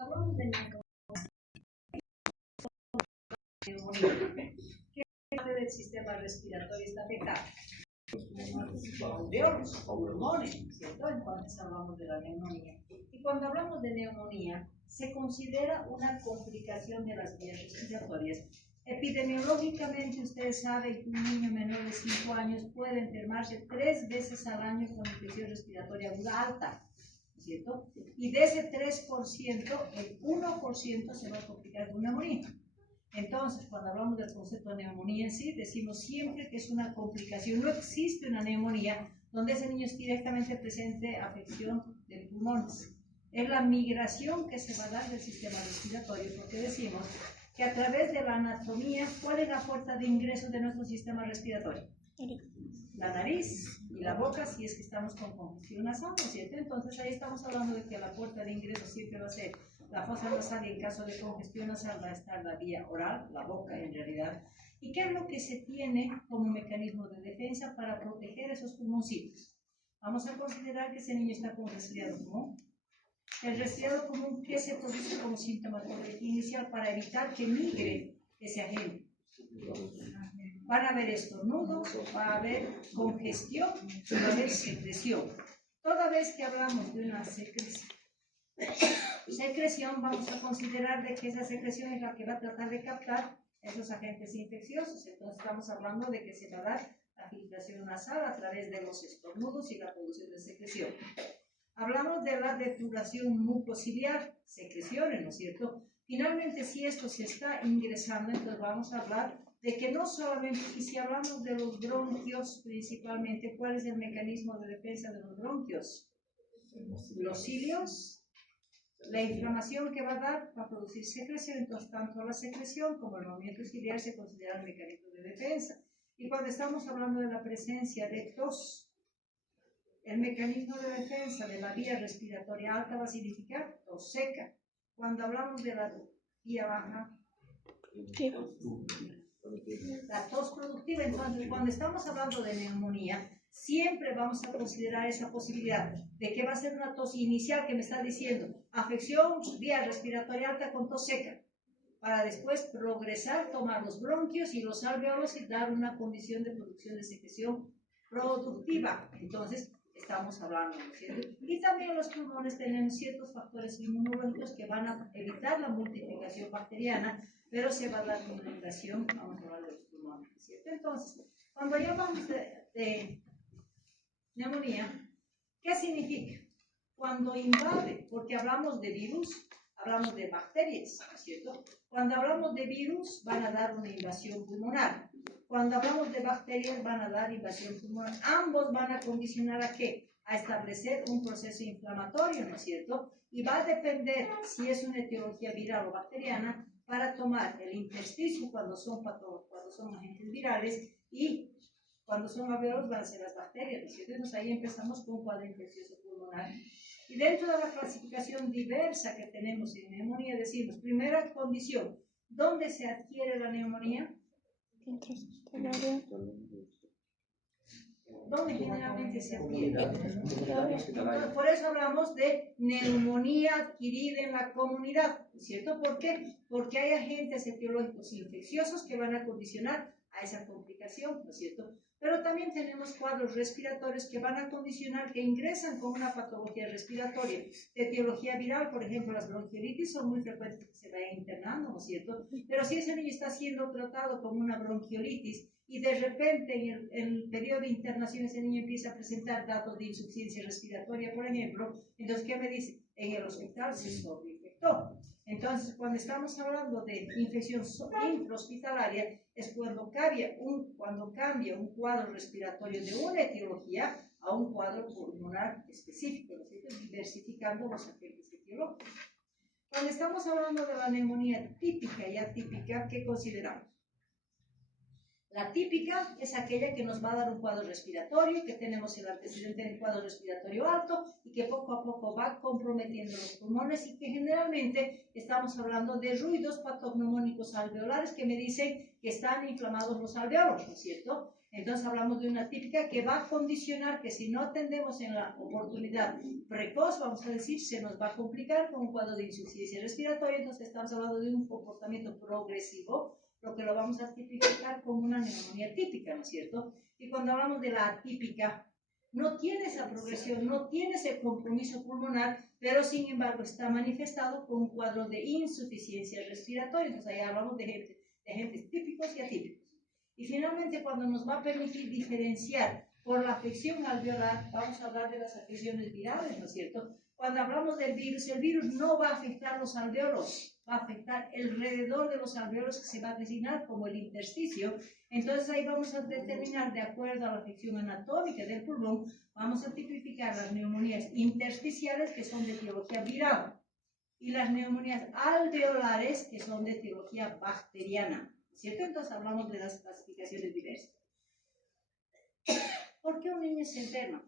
Hablamos de neumonía. ¿Qué parte del sistema respiratorio está afectado? Los alveolos, pulmones, ¿cierto? Entonces hablamos de la neumonía. Y cuando hablamos de neumonía, se considera una complicación de las vías respiratorias. Epidemiológicamente, ustedes saben que un niño menor de 5 años puede enfermarse 3 veces al año con infección respiratoria aguda alta, ¿cierto? Y de ese 3%, el 1% se va a complicar con una neumonía. Entonces, cuando hablamos del concepto de neumonía en sí, decimos siempre que es una complicación. No existe una neumonía donde ese niño es directamente presente afección de pulmones. Es la migración que se va a dar del sistema respiratorio, porque decimos que a través de la anatomía, ¿cuál es la puerta de ingreso de nuestro sistema respiratorio? La nariz y la boca, si es que estamos con congestión nasal, ¿no es cierto? Entonces ahí estamos hablando de que la puerta de ingreso siempre va a ser la fosa nasal, y en caso de congestión nasal va a estar la vía oral, la boca en realidad. ¿Y qué es lo que se tiene como mecanismo de defensa para proteger esos pulmoncitos? Vamos a considerar que ese niño está con resfriado común. El resfriado común, ¿qué se produce como sintomatología inicial para evitar que migre ese agente? Van a haber estornudos, va a haber congestión, va a haber secreción. Toda vez que hablamos de una secreción, vamos a considerar de que esa secreción es la que va a tratar de captar esos agentes infecciosos. Entonces estamos hablando de que se va a dar la filtración nasal a través de los estornudos y la producción de secreción. Hablamos de la depuración mucociliar, secreciones, ¿no es cierto? Finalmente, si esto se está ingresando, entonces vamos a hablar de que no solamente, y si hablamos de los bronquios principalmente, ¿cuál es el mecanismo de defensa de los bronquios? Los cilios, la inflamación que va a dar va a producir secreción, entonces tanto la secreción como el movimiento ciliar se consideran mecanismos de defensa. Y cuando estamos hablando de la presencia de tos, el mecanismo de defensa de la vía respiratoria alta va a significar tos seca. Cuando hablamos de la vía baja, la tos productiva. Entonces, cuando estamos hablando de neumonía, siempre vamos a considerar esa posibilidad de que va a ser una tos inicial que me está diciendo afección vía respiratoria alta con tos seca, para después progresar, tomar los bronquios y los alveolos y dar una condición de producción de secreción productiva. Entonces, estamos hablando, ¿cierto? Y también los pulmones tenemos ciertos factores inmunológicos que van a evitar la multiplicación bacteriana, pero se va a dar una inundación, vamos a hablar de los pulmones, ¿cierto? Entonces, cuando ya hablamos de neumonía, ¿qué significa? Cuando invade, porque hablamos de virus, hablamos de bacterias, ¿cierto? Cuando hablamos de virus, van a dar una invasión pulmonar. Cuando hablamos de bacterias, van a dar invasión pulmonar. Ambos van a condicionar ¿a qué? A establecer un proceso inflamatorio, ¿no es cierto? Y va a depender si es una etiología viral o bacteriana para tomar el intersticio cuando son agentes virales, y cuando son alveolos van a ser las bacterias, ¿no es cierto? Entonces ahí empezamos con un cuadro infeccioso pulmonar. Y dentro de la clasificación diversa que tenemos en neumonía, decimos, primera condición, ¿dónde se adquiere la neumonía? ¿Dónde generalmente se adquiere? Por eso hablamos de neumonía adquirida en la comunidad, ¿cierto? ¿Por qué? Porque hay agentes etiológicos infecciosos que van a condicionar a esa complicación, ¿no es cierto? Pero también tenemos cuadros respiratorios que van a condicionar, que ingresan con una patología respiratoria de etiología viral. Por ejemplo, las bronquiolitis son muy frecuentes que se vayan internando, ¿no es cierto? Pero si ese niño está siendo tratado con una bronquiolitis y de repente en el periodo de internación ese niño empieza a presentar datos de insuficiencia respiratoria, por ejemplo, entonces, ¿qué me dice? En el hospital se sobreinfectó. Entonces, cuando estamos hablando de infección intrahospitalaria, es cuando cambia un cuadro respiratorio de una etiología a un cuadro pulmonar específico, ¿no es cierto? Diversificando los agentes etiológicos. Cuando estamos hablando de la neumonía típica y atípica, ¿qué consideramos? La típica es aquella que nos va a dar un cuadro respiratorio, que tenemos el antecedente en el cuadro respiratorio alto y que poco a poco va comprometiendo los pulmones, y que generalmente estamos hablando de ruidos patognomónicos alveolares que me dicen que están inflamados los alveolos, ¿no es cierto? Entonces hablamos de una típica que va a condicionar que si no atendemos en la oportunidad precoz, vamos a decir, se nos va a complicar con un cuadro de insuficiencia respiratoria. Entonces estamos hablando de un comportamiento progresivo, lo que lo vamos a tipificar como una neumonía típica, ¿no es cierto? Y cuando hablamos de la atípica, no tiene esa progresión, no tiene ese compromiso pulmonar, pero sin embargo está manifestado con un cuadro de insuficiencia respiratoria. Entonces ahí hablamos de agentes típicos y atípicos. Y finalmente, cuando nos va a permitir diferenciar por la afección alveolar, vamos a hablar de las afecciones virales, ¿no es cierto? Cuando hablamos del virus, el virus no va a afectar los alveolos, va a afectar alrededor de los alveolos, que se va a designar como el intersticio. Entonces ahí vamos a determinar, de acuerdo a la afección anatómica del pulmón, vamos a tipificar las neumonías intersticiales, que son de etiología viral, y las neumonías alveolares, que son de etiología bacteriana, ¿cierto? Entonces hablamos de las clasificaciones diversas. ¿Por qué un niño se enferma?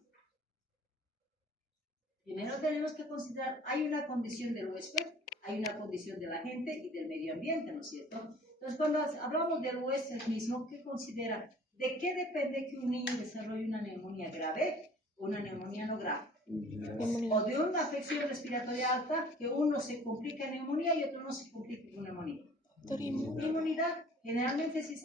Primero tenemos que considerar, hay una condición del huésped, hay una condición de la gente y del medio ambiente, ¿no es cierto? Entonces, cuando hablamos del huésped mismo, ¿qué considera? ¿De qué depende que un niño desarrolle una neumonía grave o una neumonía no grave? O de una afección respiratoria alta, que uno se complica en neumonía y otro no se complica con neumonía. Inmunidad, generalmente si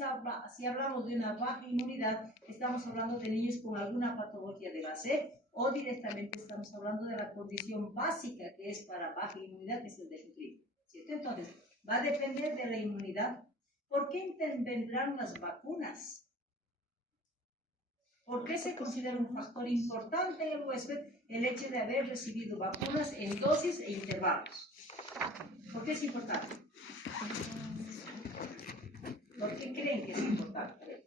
hablamos de una baja inmunidad, estamos hablando de niños con alguna patología de base o directamente estamos hablando de la condición básica que es para baja inmunidad, que es el desnutrido, ¿cierto? Entonces, va a depender de la inmunidad. ¿Por qué intervendrán las vacunas? ¿Por qué se considera un factor importante en el huésped el hecho de haber recibido vacunas en dosis e intervalos? ¿Por qué es importante? ¿Por qué creen que es importante?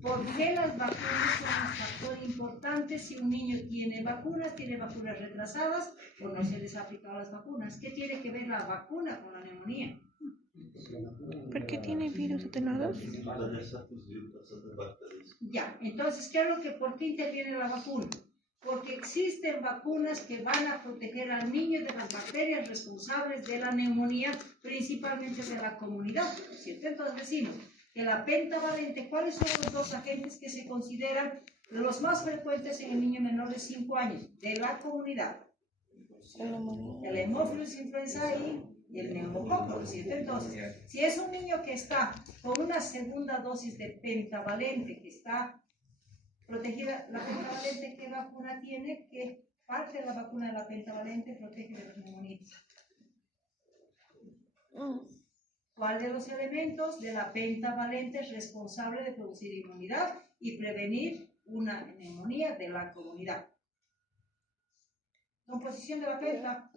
¿Por qué las vacunas son un factor importante si un niño tiene vacunas retrasadas o no se les ha aplicado las vacunas? ¿Qué tiene que ver la vacuna con la neumonía? ¿Por qué tiene virus atenuados? Ya, entonces, ¿por qué interviene la vacuna? Porque existen vacunas que van a proteger al niño de las bacterias responsables de la neumonía, principalmente de la comunidad, ¿cierto? Entonces decimos que la pentavalente, ¿cuáles son los dos agentes que se consideran los más frecuentes en el niño menor de 5 años? De la comunidad. El Haemophilus influenzae y el neumococo, ¿cierto? Entonces, si es un niño que está con una segunda dosis de pentavalente, que está protegida, la pentavalente, ¿qué vacuna tiene? ¿Qué parte de la vacuna de la pentavalente protege de las neumonías? ¿Cuál de los elementos de la pentavalente es responsable de producir inmunidad y prevenir una neumonía de la comunidad? Composición de la penta.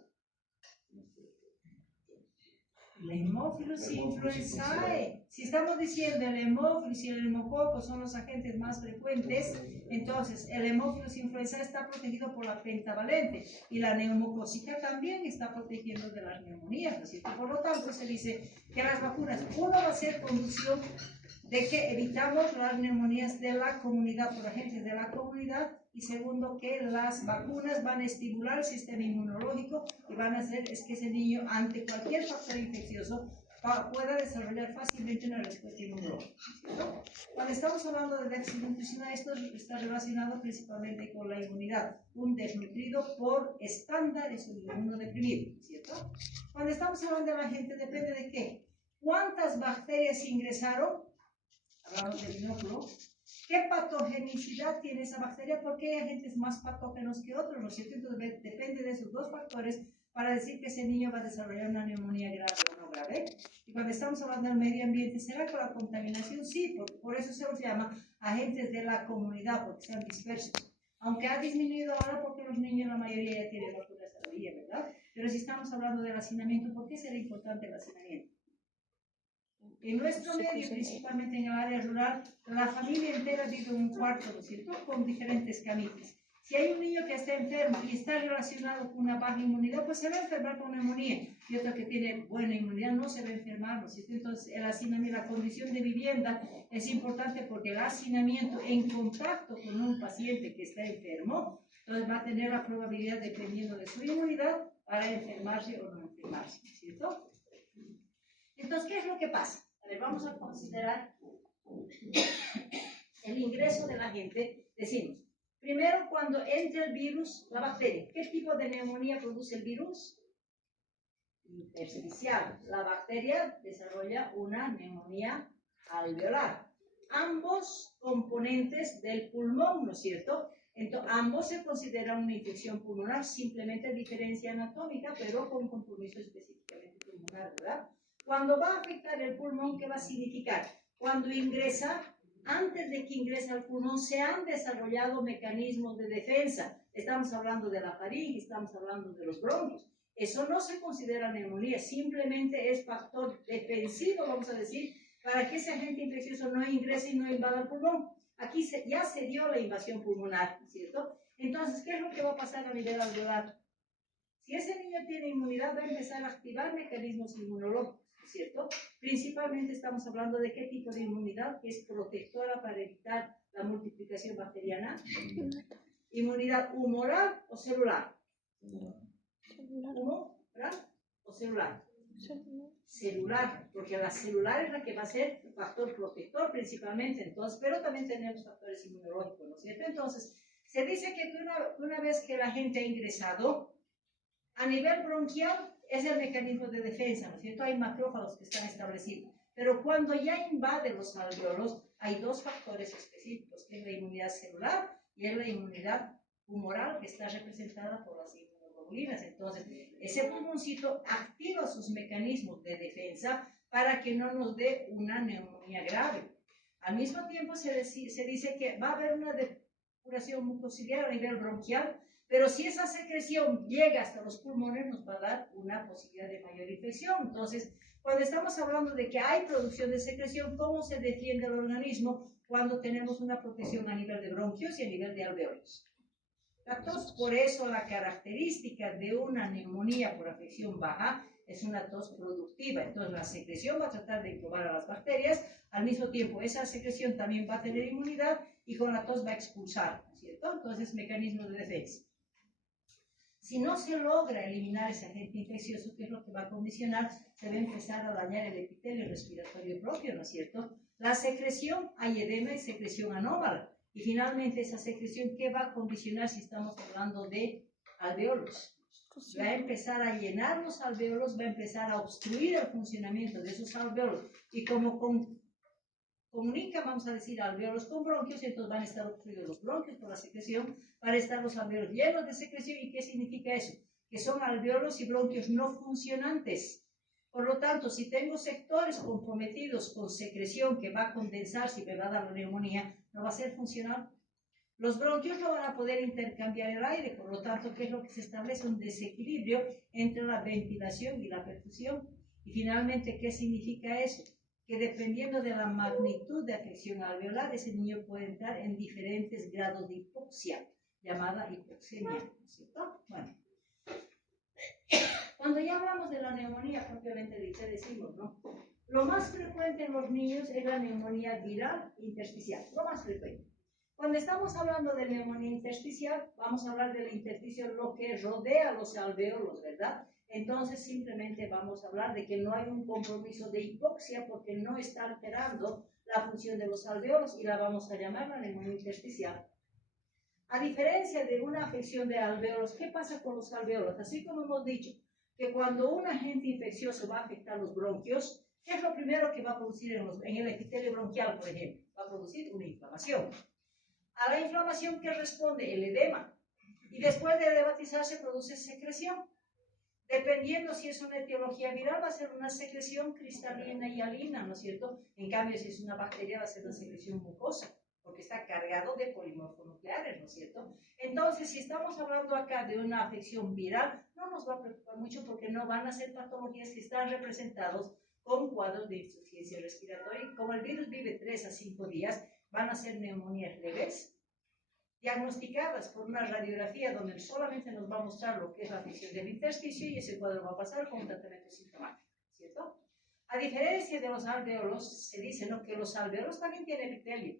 El Haemophilus influenzae. Si estamos diciendo el Haemophilus y el neumococo son los agentes más frecuentes, entonces el Haemophilus influenzae está protegido por la pentavalente y la neumocócica también está protegiendo de las neumonías, ¿no es cierto? Por lo tanto, se dice que las vacunas, uno va a ser conducción de que evitamos las neumonías de la comunidad por agentes de la comunidad, y segundo, que las vacunas van a estimular el sistema inmunológico y van a hacer es que ese niño, ante cualquier factor infeccioso, pueda desarrollar fácilmente una respuesta inmunológica, ¿cierto? Cuando estamos hablando de déficit nutricional, esto está relacionado principalmente con la inmunidad. Un desnutrido por estándar es un inmunodeprimido, ¿cierto? Cuando estamos hablando de la gente, depende de qué. ¿Cuántas bacterias ingresaron? Hablamos del inóculo. ¿Qué patogenicidad tiene esa bacteria? Porque hay agentes más patógenos que otros, ¿no es cierto? Entonces depende de esos dos factores para decir que ese niño va a desarrollar una neumonía grave o no grave. Y cuando estamos hablando del medio ambiente, ¿será con la contaminación? Sí, por eso se los llama agentes de la comunidad, porque sean dispersos. Aunque ha disminuido ahora porque los niños, la mayoría ya tienen vacunas todavía, ¿verdad? Pero si estamos hablando del hacinamiento, ¿por qué será importante el hacinamiento? En nuestro medio, principalmente en el área rural, la familia entera vive en un cuarto, ¿no es cierto?, con diferentes camitas. Si hay un niño que está enfermo y está relacionado con una baja inmunidad, pues se va a enfermar con neumonía. Y otro que tiene buena inmunidad no se va a enfermar, ¿no es cierto? Entonces, el hacinamiento, la condición de vivienda es importante porque el hacinamiento en contacto con un paciente que está enfermo, entonces va a tener la probabilidad, dependiendo de su inmunidad, para enfermarse o no enfermarse, ¿cierto? Entonces, ¿qué es lo que pasa? A ver, vamos a considerar el ingreso de la gente, decimos, primero cuando entra el virus, la bacteria, ¿qué tipo de neumonía produce el virus? Intersticial. La bacteria desarrolla una neumonía alveolar. Ambos componentes del pulmón, ¿no es cierto? Entonces, ambos se consideran una infección pulmonar, simplemente diferencia anatómica, pero con compromiso específicamente pulmonar, ¿verdad? Cuando va a afectar el pulmón, ¿qué va a significar? Cuando ingresa, antes de que ingrese al pulmón, se han desarrollado mecanismos de defensa. Estamos hablando de la faringe, estamos hablando de los bronquios. Eso no se considera neumonía, simplemente es factor defensivo, vamos a decir, para que ese agente infeccioso no ingrese y no invada el pulmón. Aquí ya se dio la invasión pulmonar, ¿cierto? Entonces, ¿qué es lo que va a pasar a nivel alveolar? Si ese niño tiene inmunidad, va a empezar a activar mecanismos inmunológicos, ¿cierto? Principalmente estamos hablando de qué tipo de inmunidad, que es protectora para evitar la multiplicación bacteriana. Inmunidad humoral o celular. ¿Humoral o celular? Celular, porque la celular es la que va a ser factor protector principalmente, entonces, pero también tenemos factores inmunológicos, ¿no es cierto? Entonces, se dice que una vez que la gente ha ingresado, a nivel bronquial es el mecanismo de defensa, ¿no es cierto? Hay macrófagos que están establecidos, pero cuando ya invade los alveolos, hay dos factores específicos, que es la inmunidad celular y es la inmunidad humoral, que está representada por las inmunoglobulinas. Entonces, ese pulmoncito activa sus mecanismos de defensa para que no nos dé una neumonía grave. Al mismo tiempo, se dice que va a haber una depuración mucociliar a nivel bronquial, pero si esa secreción llega hasta los pulmones, nos va a dar una posibilidad de mayor infección. Entonces, cuando estamos hablando de que hay producción de secreción, ¿cómo se defiende el organismo cuando tenemos una protección a nivel de bronquios y a nivel de alveolos? La tos, por eso la característica de una neumonía por afección baja es una tos productiva. Entonces la secreción va a tratar de incubar a las bacterias, al mismo tiempo esa secreción también va a tener inmunidad y con la tos va a expulsar, ¿cierto? Entonces mecanismos de defensa. Si no se logra eliminar ese agente infeccioso, ¿qué es lo que va a condicionar? Se va a empezar a dañar el epitelio respiratorio propio, ¿no es cierto? La secreción, hay edema y secreción anómala. Y finalmente esa secreción, ¿qué va a condicionar si estamos hablando de alveolos? Va a empezar a llenar los alveolos, va a empezar a obstruir el funcionamiento de esos alveolos. Y como comunica, vamos a decir, alveolos con bronquios, entonces van a estar obstruidos los bronquios por la secreción, van a estar los alveolos llenos de secreción. ¿Y qué significa eso? Que son alveolos y bronquios no funcionantes. Por lo tanto, si tengo sectores comprometidos con secreción que va a condensarse y me va a dar la neumonía, no va a ser funcional. Los bronquios no van a poder intercambiar el aire, por lo tanto, ¿qué es lo que se establece? Un desequilibrio entre la ventilación y la perfusión. Y finalmente, ¿qué significa eso? Que dependiendo de la magnitud de afección alveolar, ese niño puede entrar en diferentes grados de hipoxia, llamada hipoxemia, ¿cierto? Bueno. Cuando ya hablamos de la neumonía propiamente dicha, decimos, ¿no? Lo más frecuente en los niños es la neumonía viral intersticial, lo más frecuente. Cuando estamos hablando de neumonía intersticial, vamos a hablar del intersticio, lo que rodea los alveolos, ¿verdad? Entonces simplemente vamos a hablar de que no hay un compromiso de hipoxia porque no está alterando la función de los alveolos y la vamos a llamar la neumonía intersticial. A diferencia de una afección de alveolos, ¿qué pasa con los alveolos? Así como hemos dicho, que cuando un agente infeccioso va a afectar los bronquios, ¿qué es lo primero que va a producir en el epitelio bronquial, por ejemplo? Va a producir una inflamación. A la inflamación, ¿qué responde? El edema. Y después de edematizar se produce secreción. Dependiendo si es una etiología viral, va a ser una secreción cristalina y alina, ¿no es cierto? En cambio, si es una bacteria, va a ser una secreción mucosa, porque está cargado de polimorfonucleares, ¿no es cierto? Entonces, si estamos hablando acá de una afección viral, no nos va a preocupar mucho porque no van a ser patologías que están representados con cuadros de insuficiencia respiratoria. Como el virus vive 3 a 5 días, van a ser neumonías leves, diagnosticadas por una radiografía donde solamente nos va a mostrar lo que es la afección del intersticio y ese cuadro va a pasar con un tratamiento sintomático, ¿cierto? A diferencia de los alveolos, se dice, ¿no?, que los alveolos también tienen epitelio.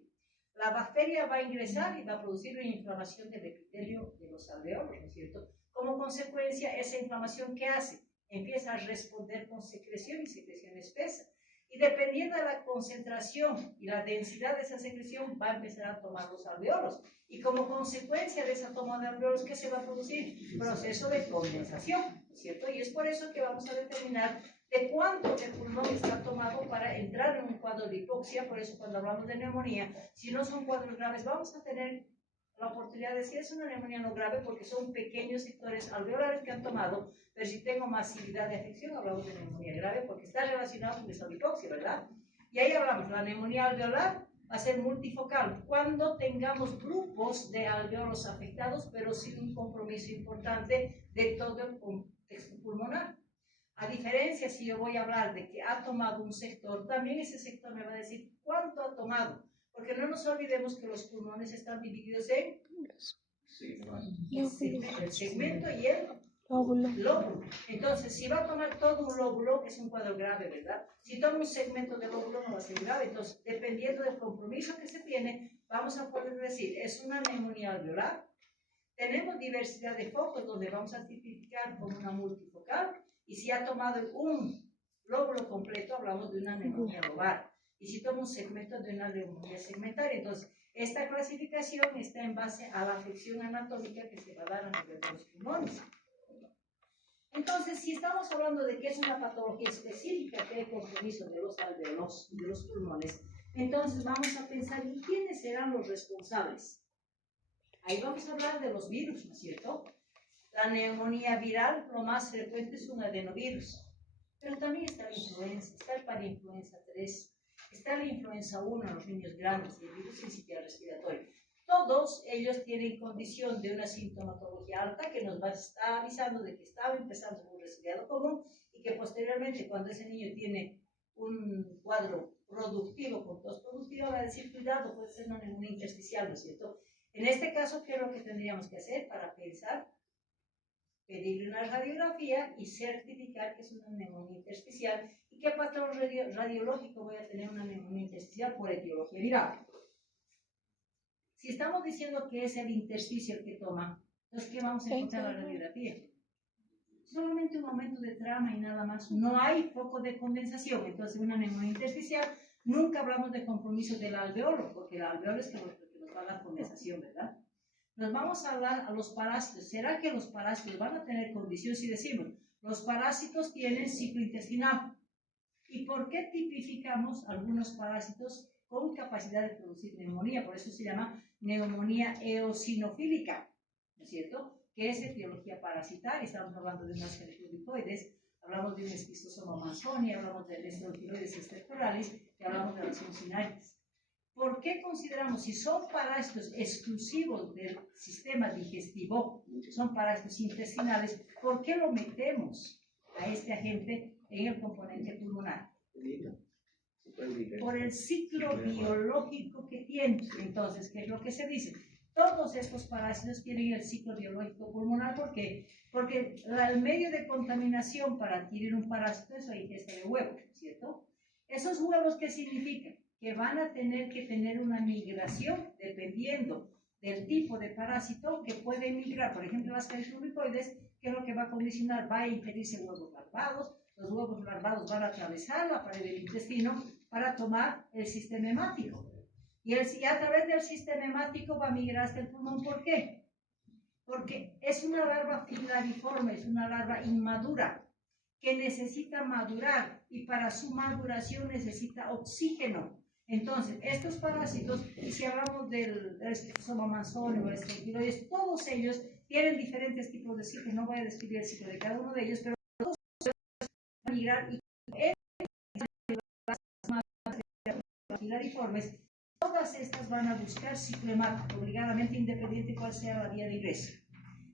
La bacteria va a ingresar y va a producir una inflamación del epitelio de los alveolos, ¿no es cierto? Como consecuencia, esa inflamación, ¿qué hace? Empieza a responder con secreción y secreción espesa. Y dependiendo de la concentración y la densidad de esa secreción, va a empezar a tomar los alveolos. Y como consecuencia de esa toma de alveolos, ¿qué se va a producir? Proceso de condensación, ¿cierto? Y es por eso que vamos a determinar de cuánto el pulmón está tomado para entrar en un cuadro de hipoxia. Por eso cuando hablamos de neumonía, si no son cuadros graves, vamos a tener la oportunidad de decir es una neumonía no grave porque son pequeños sectores alveolares que han tomado, pero si tengo masividad de afección, hablamos de neumonía grave porque está relacionado con esa hipoxia, ¿verdad? Y ahí hablamos, la neumonía alveolar va a ser multifocal cuando tengamos grupos de alveolos afectados, pero sin un compromiso importante de todo el contexto pulmonar. A diferencia, si yo voy a hablar de que ha tomado un sector, también ese sector me va a decir cuánto ha tomado. Porque no nos olvidemos que los pulmones están divididos en el segmento y el lóbulo. Entonces, si va a tomar todo un lóbulo, es un cuadro grave, ¿verdad? Si toma un segmento de lóbulo, no va a ser grave. Entonces, dependiendo del compromiso que se tiene, vamos a poder decir, es una neumonía alveolar. Tenemos diversidad de focos donde vamos a tipificar como una multifocal. Y si ha tomado un lóbulo completo, hablamos de una neumonía lobar. Y si toma un segmento de una neumonía segmentaria. Entonces, esta clasificación está en base a la afección anatómica que se va a dar a nivel de los pulmones. Entonces, si estamos hablando de que es una patología específica que hay compromiso de los alveolos, de los pulmones, entonces vamos a pensar en quiénes serán los responsables. Ahí vamos a hablar de los virus, ¿no es cierto? La neumonía viral, lo más frecuente es un adenovirus. Pero también está la influenza, está el parainfluenza 3, está la influenza 1 en los niños grandes y el virus sincitial respiratorio. Todos ellos tienen condición de una sintomatología alta que nos va a estar avisando de que estaba empezando un resfriado común y que posteriormente cuando ese niño tiene un cuadro productivo con tos productiva va a decir cuidado, puede ser una neumonía intersticial, ¿no es cierto? En este caso, ¿qué es lo que tendríamos que hacer para pensar? Pedirle una radiografía y certificar que es una neumonía intersticial y qué patrón radiológico voy a tener una neumonía intersticial por etiología viral. Si estamos diciendo que es el intersticio el que toma, entonces ¿qué vamos a encontrar en la radiografía? Solamente un aumento de trama y nada más. No hay foco de condensación. Entonces, una neumonía intersticial, nunca hablamos de compromiso del alveolo, porque el alveolo es que nos va a dar condensación, ¿verdad? Nos vamos a hablar a los parásitos. ¿Será que los parásitos van a tener condición? Si decimos, los parásitos tienen ciclo intestinal. ¿Y por qué tipificamos algunos parásitos con capacidad de producir neumonía? Por eso se llama neumonía eosinofílica, ¿no es cierto? Que es etiología parasitaria. Estamos hablando de unas gericulicoides, hablamos de un esquistosoma manzoni, hablamos de estreptiloides estreptoralis, y hablamos de las sincinares. ¿Por qué consideramos, si son parásitos exclusivos del sistema digestivo, son parásitos intestinales, por qué lo metemos a este agente en el componente pulmonar? Por el ciclo biológico que tiene. Entonces, ¿qué es lo que se dice? Todos estos parásitos tienen el ciclo biológico pulmonar. ¿Por qué? Porque el medio de contaminación para adquirir un parásito es la ingesta de huevos, ¿cierto? ¿Esos huevos qué significan? Que van a tener que tener una migración dependiendo del tipo de parásito que puede migrar. Por ejemplo, las gericulicoides, que es lo que va a condicionar, va a ingerirse huevos larvados. Los huevos larvados van a atravesar la pared del intestino para tomar el sistema hemático. Y a través del sistema hemático va a migrar hasta el pulmón. ¿Por qué? Porque es una larva filariforme, es una larva inmadura que necesita madurar y para su maduración necesita oxígeno. Entonces, estos parásitos, y si hablamos del esquistosoma manzoni o estreptiloides, todos ellos tienen diferentes tipos de ciclos. No voy a describir el ciclo de cada uno de ellos, pero todos ellos van a migrar y filariformes, todas estas van a buscar ciclo hemático, obligadamente independiente de cuál sea la vía de ingreso.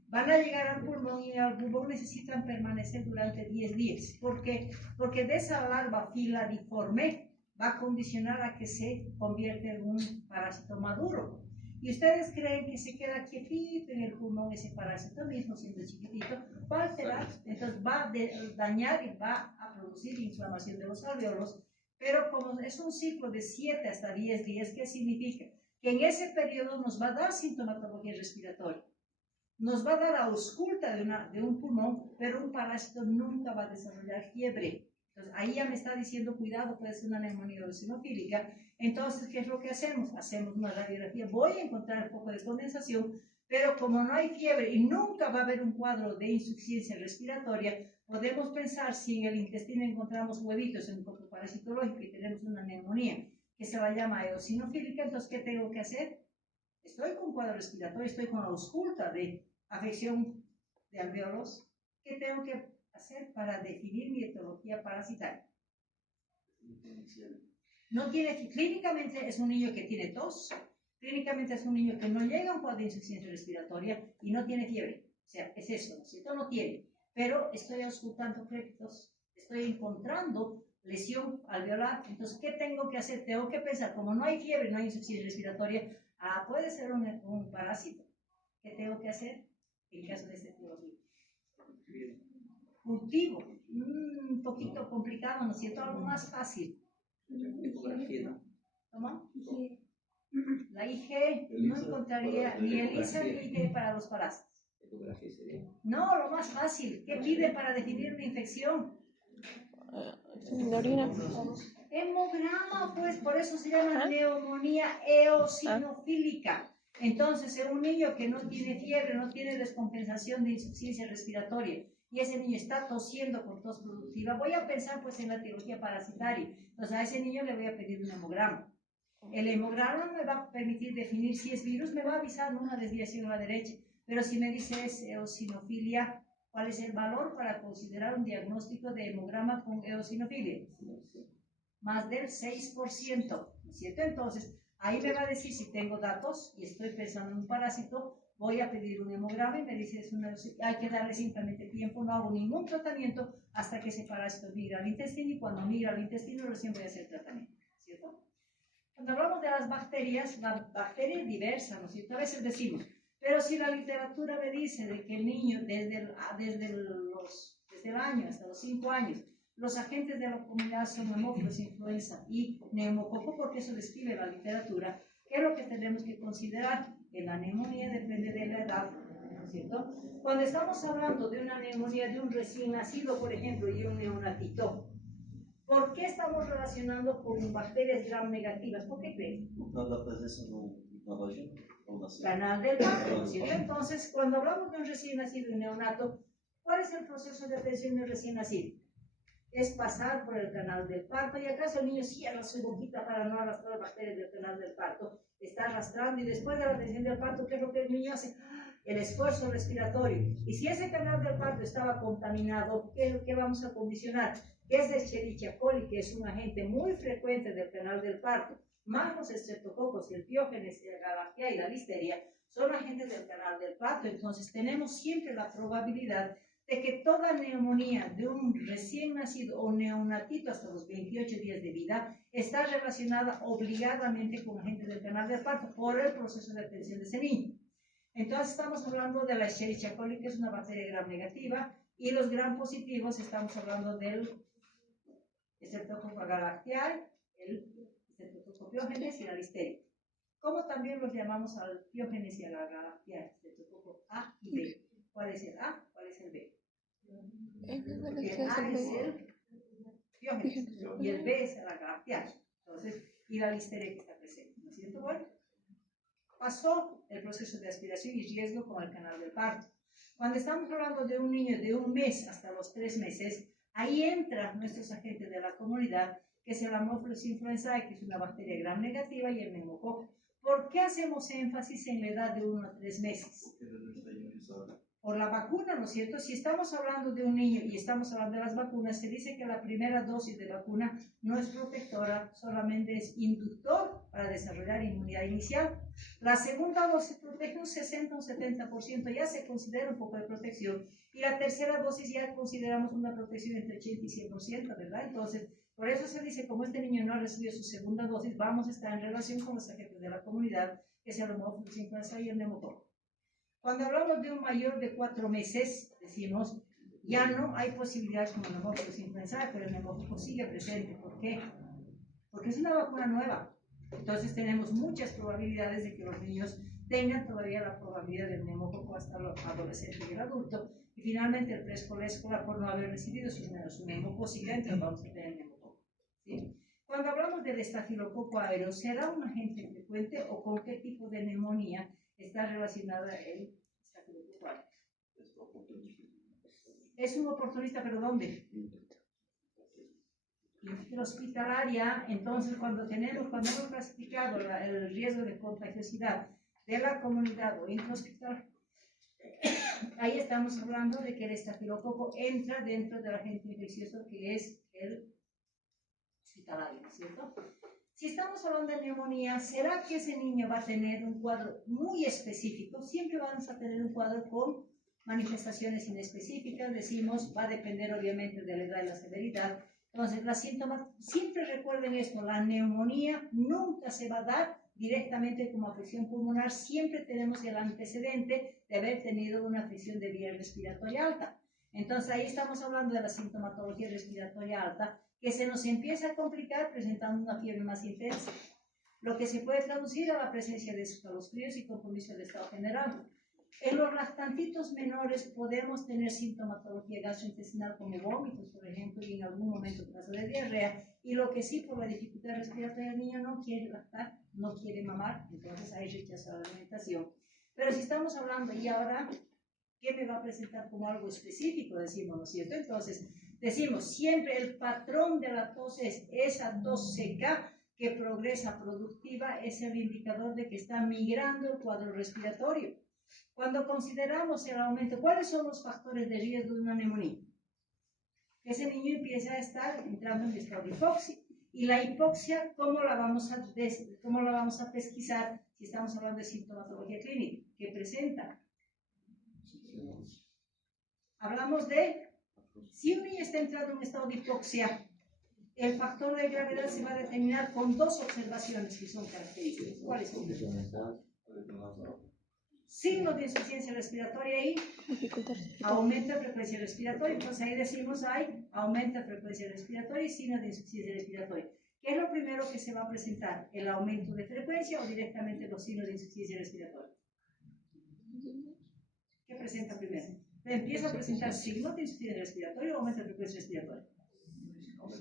Van a llegar al pulmón y al pulmón necesitan permanecer durante 10 días. ¿Por qué? Porque de esa larva filariforme va a condicionar a que se convierta en un parásito maduro. Y ustedes creen que se queda quietito en el pulmón ese parásito mismo, siendo chiquitito, va a alterar, entonces va a dañar y va a producir inflamación de los alveolos. Pero como es un ciclo de 7 hasta 10 días, ¿qué significa? Que en ese periodo nos va a dar sintomatología respiratoria. Nos va a dar ausculta de un pulmón, pero un parásito nunca va a desarrollar fiebre. Entonces, ahí ya me está diciendo, cuidado, puede ser una neumonía eosinofílica. Entonces, ¿qué es lo que hacemos? Hacemos una radiografía. Voy a encontrar un poco de condensación, pero como no hay fiebre y nunca va a haber un cuadro de insuficiencia respiratoria, podemos pensar si en el intestino encontramos huevitos en un copo parasitológico y tenemos una neumonía que se la llama eosinofílica. Entonces, ¿qué tengo que hacer? Estoy con cuadro respiratorio, estoy con ausculta de afección de alvéolos. ¿Qué tengo que hacer para definir mi etiología parasitaria? No tiene, clínicamente es un niño que tiene tos, clínicamente es un niño que no llega a un cuadro de insuficiencia respiratoria y no tiene fiebre. O sea, es eso, ¿no es cierto? No tiene. Pero estoy auscultando créditos, estoy encontrando lesión alveolar. Entonces, ¿qué tengo que hacer? Tengo que pensar, como no hay fiebre, no hay insuficiencia respiratoria, puede ser un parásito. ¿Qué tengo que hacer en caso de este etiología? Cultivo. Un poquito complicado, ¿no es cierto? Algo más fácil. ¿Cómo? La IG no encontraría ni ELISA ni IG para los parásitos. No, lo más fácil. ¿Qué pide para definir una infección? De orina. Hemograma, pues, por eso se llama neumonía eosinofílica. Entonces, es un niño que no tiene fiebre, no tiene descompensación de insuficiencia respiratoria, y ese niño está tosiendo con tos productiva, voy a pensar pues en la etiología parasitaria. Entonces, a ese niño le voy a pedir un hemograma. El hemograma me va a permitir definir si es virus, me va a avisar una desviación a la derecha, pero si me dice es eosinofilia, ¿cuál es el valor para considerar un diagnóstico de hemograma con eosinofilia? Más del 6%, ¿no es cierto? Entonces, ahí me va a decir si tengo datos y estoy pensando en un parásito, voy a pedir un hemograma y me dice, hay que darle simplemente tiempo, no hago ningún tratamiento hasta que ese parásito migra al intestino, y cuando migra al intestino recién voy a hacer tratamiento, ¿cierto? Cuando hablamos de las bacterias, la bacteria es diversa, ¿no es cierto? A veces decimos, pero si la literatura me dice de que el niño desde el año hasta los 5 años, los agentes de la comunidad son hemófilos, influenza y neumococo, porque eso describe la literatura, ¿qué es lo que tenemos que considerar? Que la neumonía depende de la edad, ¿no es cierto? Cuando estamos hablando de una neumonía de un recién nacido, por ejemplo, y un neonatito, ¿por qué estamos relacionando con bacterias gram negativas? ¿Por qué creen? Canal del parto, ¿no es cierto? Entonces, cuando hablamos de un recién nacido y neonato, ¿cuál es el proceso de atención de un recién nacido? Es pasar por el canal del parto, y acaso el niño cierra su boquita para no arrastrar bacterias del canal del parto, está arrastrando, y después de la atención del parto, ¿qué es lo que el niño hace? El esfuerzo respiratorio. Y si ese canal del parto estaba contaminado, ¿qué es lo que vamos a condicionar? Que es Escherichia coli, que es un agente muy frecuente del canal del parto, más los estreptococos, el Piógenes, la Galactia y la Listeria, son agentes del canal del parto. Entonces tenemos siempre la probabilidad de que toda neumonía de un recién nacido o neonatito hasta los 28 días de vida está relacionada obligadamente con agentes del canal del parto por el proceso de atención de ese niño. Entonces estamos hablando de la Escherichia coli, que es una bacteria gram negativa, y los gram positivos estamos hablando del Streptococcus galactiae, el Streptococcus Piógenes y la Listeria. ¿Cómo también los llamamos al Piógenes y a la Galactiae? Streptococcus A y B. ¿Cuál es el A? ¿Cuál es el B? El A es el Piógenes y el B es la Galactiae. Entonces, y la Listeria que está presente, ¿no es cierto? Bueno, pasó el proceso de aspiración y riesgo con el canal del parto. Cuando estamos hablando de un niño de 1 mes hasta los 3 meses, ahí entran nuestros agentes de la comunidad, que es el Haemophilus influenzae, que es una bacteria gram negativa, y el neumococo. ¿Por qué hacemos énfasis en la edad de 1 a 3 meses? Por la vacuna, ¿no es cierto? Si estamos hablando de un niño y estamos hablando de las vacunas, se dice que la primera dosis de vacuna no es protectora, solamente es inductor para desarrollar inmunidad inicial. La segunda dosis protege un 60 o un 70%, ya se considera un poco de protección. Y la tercera dosis ya consideramos una protección entre 80 y 100%, ¿verdad? Entonces, por eso se dice, como este niño no ha recibido su segunda dosis, vamos a estar en relación con los agentes de la comunidad, que es el Haemophilus influenzae y el neumococo. Cuando hablamos de un mayor de 4 meses, decimos, ya no hay posibilidad con el Haemophilus influenzae, pero el neumococo sigue presente. ¿Por qué? Porque es una vacuna nueva. Entonces tenemos muchas probabilidades de que los niños tengan todavía la probabilidad del neumococo hasta el adolescente y el adulto, Y finalmente el preescolar por no haber recibido su neumococcus, entonces vamos a tener neumococo. ¿Sí? Cuando hablamos del estafilococo aureus, ¿será un agente frecuente o con qué tipo de neumonía está relacionada el estafilococo aureus? Es un oportunista, pero ¿dónde? Hospitalaria. Entonces cuando hemos clasificado el riesgo de contagiosidad de la comunidad o intrahospitalaria, ahí estamos hablando de que el estafilococo entra dentro del agente infeccioso que es el hospitalario, ¿cierto? Si estamos hablando de neumonía, ¿será que ese niño va a tener un cuadro muy específico? Siempre vamos a tener un cuadro con manifestaciones inespecíficas, decimos, va a depender obviamente de la edad y la severidad. Entonces, las síntomas, siempre recuerden esto, la neumonía nunca se va a dar directamente como afección pulmonar, siempre tenemos el antecedente de haber tenido una afección de vía respiratoria alta. Entonces, ahí estamos hablando de la sintomatología respiratoria alta, que se nos empieza a complicar presentando una fiebre más intensa, lo que se puede traducir a la presencia de escalofríos y compromiso del estado general. En los lactantitos menores podemos tener sintomatología gastrointestinal como vómitos, por ejemplo, y en algún momento caso de diarrea, y lo que sí, por la dificultad respiratoria, el niño no quiere lactar, no quiere mamar, entonces hay rechazo a la alimentación. Pero si estamos hablando, y ahora, ¿qué me va a presentar como algo específico? Decimos, ¿no es cierto? Entonces, decimos, siempre el patrón de la tos es esa tos seca que progresa productiva, es el indicador de que está migrando el cuadro respiratorio. Cuando consideramos el aumento, ¿cuáles son los factores de riesgo de una neumonía? Ese niño empieza a estar entrando en estado de hipoxia. Y la hipoxia, ¿cómo la vamos a pesquisar si estamos hablando de sintomatología clínica? ¿Qué presenta? Hablamos de, si un niño está entrando en un estado de hipoxia, el factor de gravedad se va a determinar con dos observaciones que son características. ¿Cuáles son? Signos de insuficiencia respiratoria y aumenta la frecuencia respiratoria. Entonces ahí decimos, aumenta la frecuencia respiratoria y signos de insuficiencia respiratoria. ¿Qué es lo primero que se va a presentar? ¿El aumento de frecuencia o directamente los signos de insuficiencia respiratoria? ¿Qué presenta primero? Empieza a presentar signos de insuficiencia respiratoria o aumento de frecuencia respiratoria.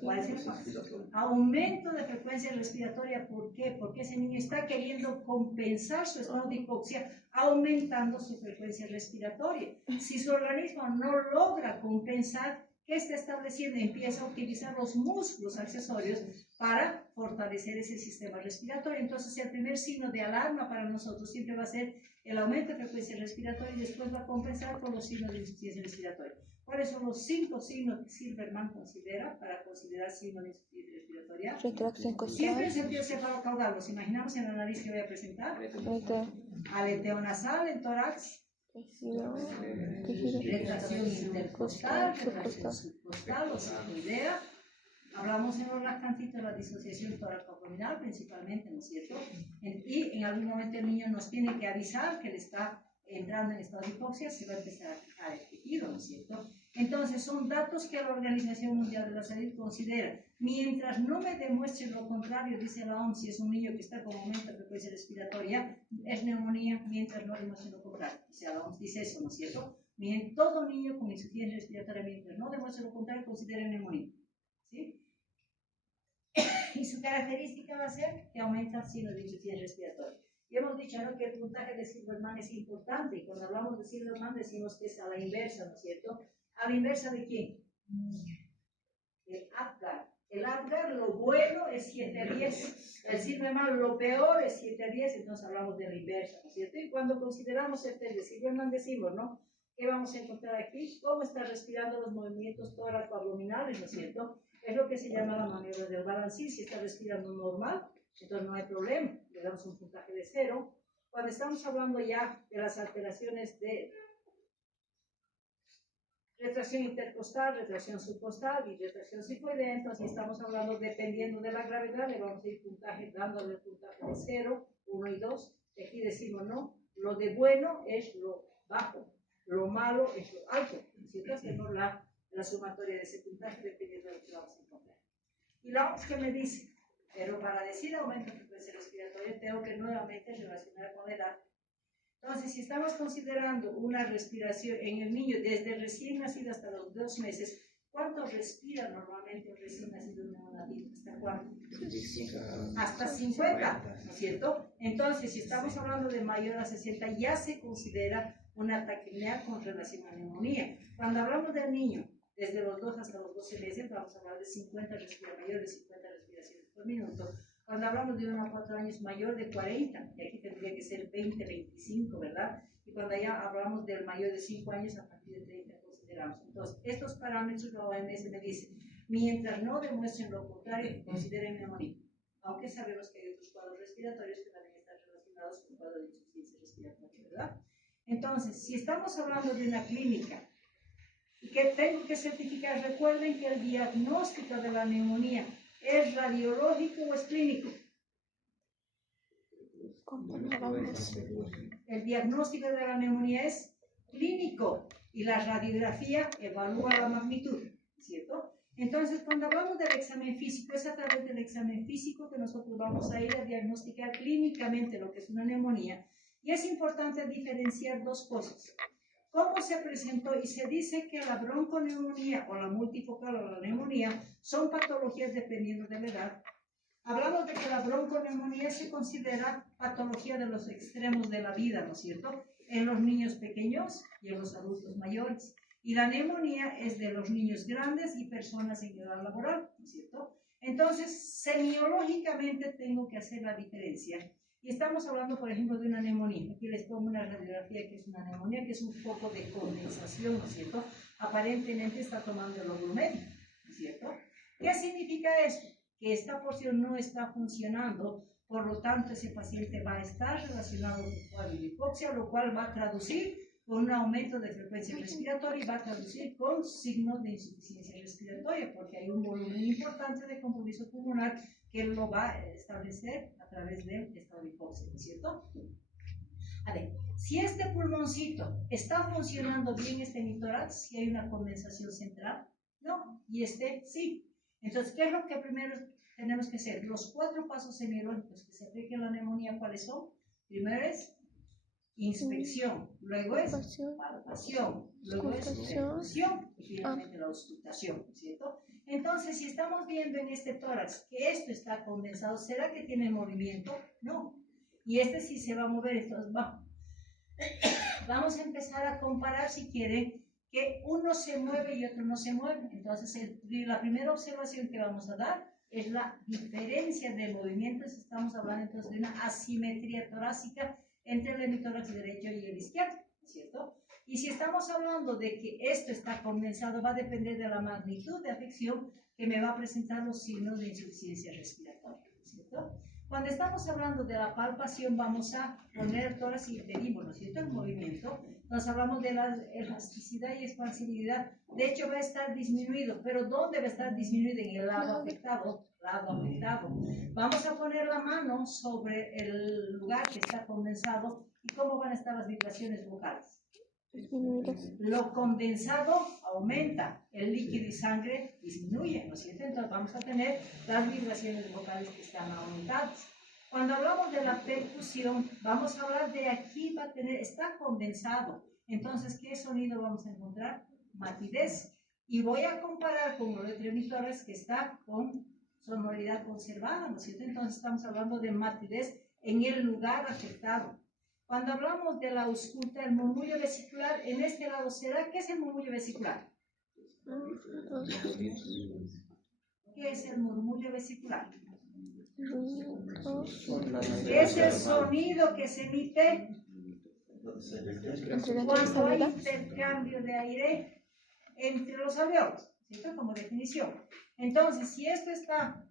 ¿Cuál es el factor? Aumento de frecuencia respiratoria. ¿Por qué? Porque ese niño está queriendo compensar su estado de hipoxia aumentando su frecuencia respiratoria. Si su organismo no logra compensar, ¿qué está estableciendo? Empieza a utilizar los músculos accesorios para fortalecer ese sistema respiratorio. Entonces, el primer signo de alarma para nosotros siempre va a ser el aumento de frecuencia respiratoria y después va a compensar con los signos de insuficiencia respiratoria. ¿Cuáles son los 5 signos que Silverman considera para considerar signos de insuficiencia respiratoria? Retracción costal. Siempre el sentido cefalocaudal. ¿Los imaginamos en la nariz que voy a presentar? Aleteo nasal en tórax. Retracción intercostal, retracción subcostal o sinusoidea. Hablamos en los lactantitos de la disociación tóraco-abdominal principalmente, ¿no es cierto? Y en algún momento el niño nos tiene que avisar que le está entrando en estado de hipoxia, se va a empezar a fijar el tejido, ¿no es cierto? Entonces son datos que la Organización Mundial de la Salud considera. Mientras no me demuestre lo contrario, dice la OMS, si es un niño que está con aumento de frecuencia respiratoria, es neumonía, mientras no demuestre lo contrario. O sea, la OMS dice eso, ¿no es cierto? Todo niño con insuficiencia respiratoria, mientras no demuestre lo contrario, considera neumonía. ¿Sí? Y su característica va a ser que aumenta el signo de insuficiencia respiratoria. Y hemos dicho, ¿no?, que el puntaje de Silverman es importante, y cuando hablamos de Silverman decimos que es a la inversa, ¿no es cierto? ¿A la inversa de quién? El Apgar. El Apgar, lo bueno es 7-10, el Silverman, lo peor es 7-10, entonces hablamos de la inversa, ¿no es cierto? Y cuando consideramos el test de Silverman decimos, ¿no?, ¿qué vamos a encontrar aquí? ¿Cómo está respirando los movimientos tóraco-abdominales, ¿no es cierto? Es lo que se llama la maniobra del balancín. Si está respirando normal, entonces no hay problema, le damos un puntaje de 0. Cuando estamos hablando ya de las alteraciones de retracción intercostal, retracción subcostal y retracción sifoidea, entonces estamos hablando, dependiendo de la gravedad, le vamos a ir dándole el puntaje de 0, 1 y 2. Aquí decimos, no, lo de bueno es lo bajo, lo malo es lo alto, ¿cierto? Hacemos la sumatoria de ese puntaje dependiendo de lo que vamos a encontrar. Y la OMS que me dice, pero para decir aumento de frecuencia respiratoria tengo que nuevamente relacionar con la edad. Entonces, si estamos considerando una respiración en el niño desde recién nacido hasta los 2 meses, ¿cuánto respira normalmente un recién nacido neonatito? ¿Hasta cuánto? Hasta 50, ¿no es cierto? Entonces, si estamos hablando de mayor a 60, ya se considera una taquipnea con relación a neumonía. Cuando hablamos del niño, desde los 2 hasta los 12 meses, vamos a hablar de 50 mayor de 50 respiraciones por minuto. Cuando hablamos de 1 a 4 años, mayor de 40, y aquí tendría que ser 20, 25, ¿verdad? Y cuando ya hablamos del mayor de 5 años, a partir de 30 consideramos. Entonces, estos parámetros la OMS me dice, mientras no demuestren lo contrario, consideren neumonía. Aunque sabemos que hay otros cuadros respiratorios que también están relacionados con cuadros de insuficiencia respiratoria, ¿verdad? Entonces, si estamos hablando de una clínica y que tengo que certificar, recuerden que el diagnóstico de la neumonía ¿es radiológico o es clínico? El diagnóstico de la neumonía es clínico y la radiografía evalúa la magnitud, ¿cierto? Entonces, cuando hablamos del examen físico, es a través del examen físico que nosotros vamos a ir a diagnosticar clínicamente lo que es una neumonía. Y es importante diferenciar dos cosas. ¿Cómo se presentó? Y se dice que la bronconeumonía o la multifocal o la neumonía son patologías dependiendo de la edad. Hablamos de que la bronconeumonía se considera patología de los extremos de la vida, ¿no es cierto? En los niños pequeños y en los adultos mayores. Y la neumonía es de los niños grandes y personas en edad laboral, ¿no es cierto? Entonces, semiológicamente tengo que hacer la diferencia. Y estamos hablando, por ejemplo, de una neumonía. Aquí les pongo una radiografía que es una neumonía, que es un foco de condensación, ¿no es cierto? Aparentemente está tomando el lóbulo medio, ¿no es cierto? ¿Qué significa esto? Que esta porción no está funcionando, por lo tanto ese paciente va a estar relacionado con cuadro de hipoxia, lo cual va a traducir con un aumento de frecuencia respiratoria y va a traducir con signos de insuficiencia respiratoria, porque hay un volumen importante de compromiso pulmonar que lo va a establecer a través del estado de hipoxia, ¿no es cierto? A ver, si este pulmoncito está funcionando bien, este mitórax, si hay una condensación central, no, y este sí. Entonces, ¿qué es lo que primero tenemos que hacer? Los 4 pasos semiológicos que se aplican en la neumonía, ¿cuáles son? Primero es inspección, luego es palpación, luego es perfusión y finalmente la auscultación, ¿cierto? Entonces, si estamos viendo en este tórax que esto está condensado, ¿será que tiene movimiento? No. Y este sí se va a mover, entonces vamos a empezar a comparar, si quieren, que uno se mueve y otro no se mueve. Entonces, la primera observación que vamos a dar es la diferencia de movimientos. Estamos hablando entonces de una asimetría torácica entre el hemitórax derecho y el izquierdo, ¿cierto? Y si estamos hablando de que esto está condensado, va a depender de la magnitud de afección que me va a presentar los signos de insuficiencia respiratoria, ¿cierto? Cuando estamos hablando de la palpación, vamos a poner el tórax y pedimos, ¿no es cierto?, el movimiento. Nos hablamos de la elasticidad y expansibilidad. De hecho, va a estar disminuido, pero ¿dónde va a estar disminuido? En el lado afectado. Vamos a poner la mano sobre el lugar que está condensado. ¿Y cómo van a estar las vibraciones vocales? Lo condensado aumenta, el líquido y sangre disminuye, ¿no es cierto? Entonces vamos a tener las vibraciones vocales que están aumentadas. Cuando hablamos de la percusión, vamos a hablar de aquí, está condensado. Entonces, ¿qué sonido vamos a encontrar? Matidez. Y voy a comparar con los hemitórax que está con sonoridad conservada, ¿no es cierto? Entonces estamos hablando de matidez en el lugar afectado. Cuando hablamos de la ausculta, el murmullo vesicular, en este lado, ¿será qué es el murmullo vesicular? ¿Qué es el murmullo vesicular? ¿Qué es el sonido que se emite cuando hay intercambio de aire entre los alveolos? ¿Cierto? Como definición. Entonces, si esto está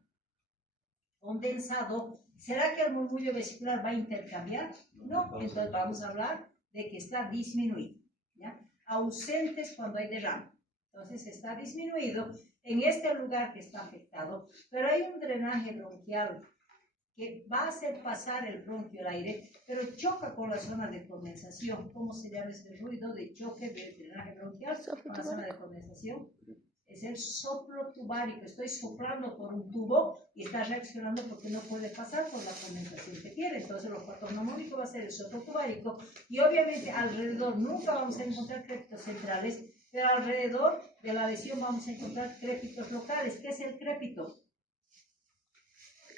condensado, ¿será que el murmullo vesicular va a intercambiar? No, entonces vamos a hablar de que está disminuido, ¿ya? Ausentes cuando hay derrame. Entonces está disminuido en este lugar que está afectado, pero hay un drenaje bronquial que va a hacer pasar el bronquio al aire, pero choca con la zona de condensación. ¿Cómo se llama ese ruido de choque del drenaje bronquial con la zona de condensación? Es el soplo tubárico. Estoy soplando por un tubo y está reaccionando porque no puede pasar por la condensación que tiene. Entonces, los factor mnemónico va a ser el soplo tubárico. Y obviamente, alrededor nunca vamos a encontrar crépitos centrales, pero alrededor de la lesión vamos a encontrar crépitos locales. ¿Qué es el crépito?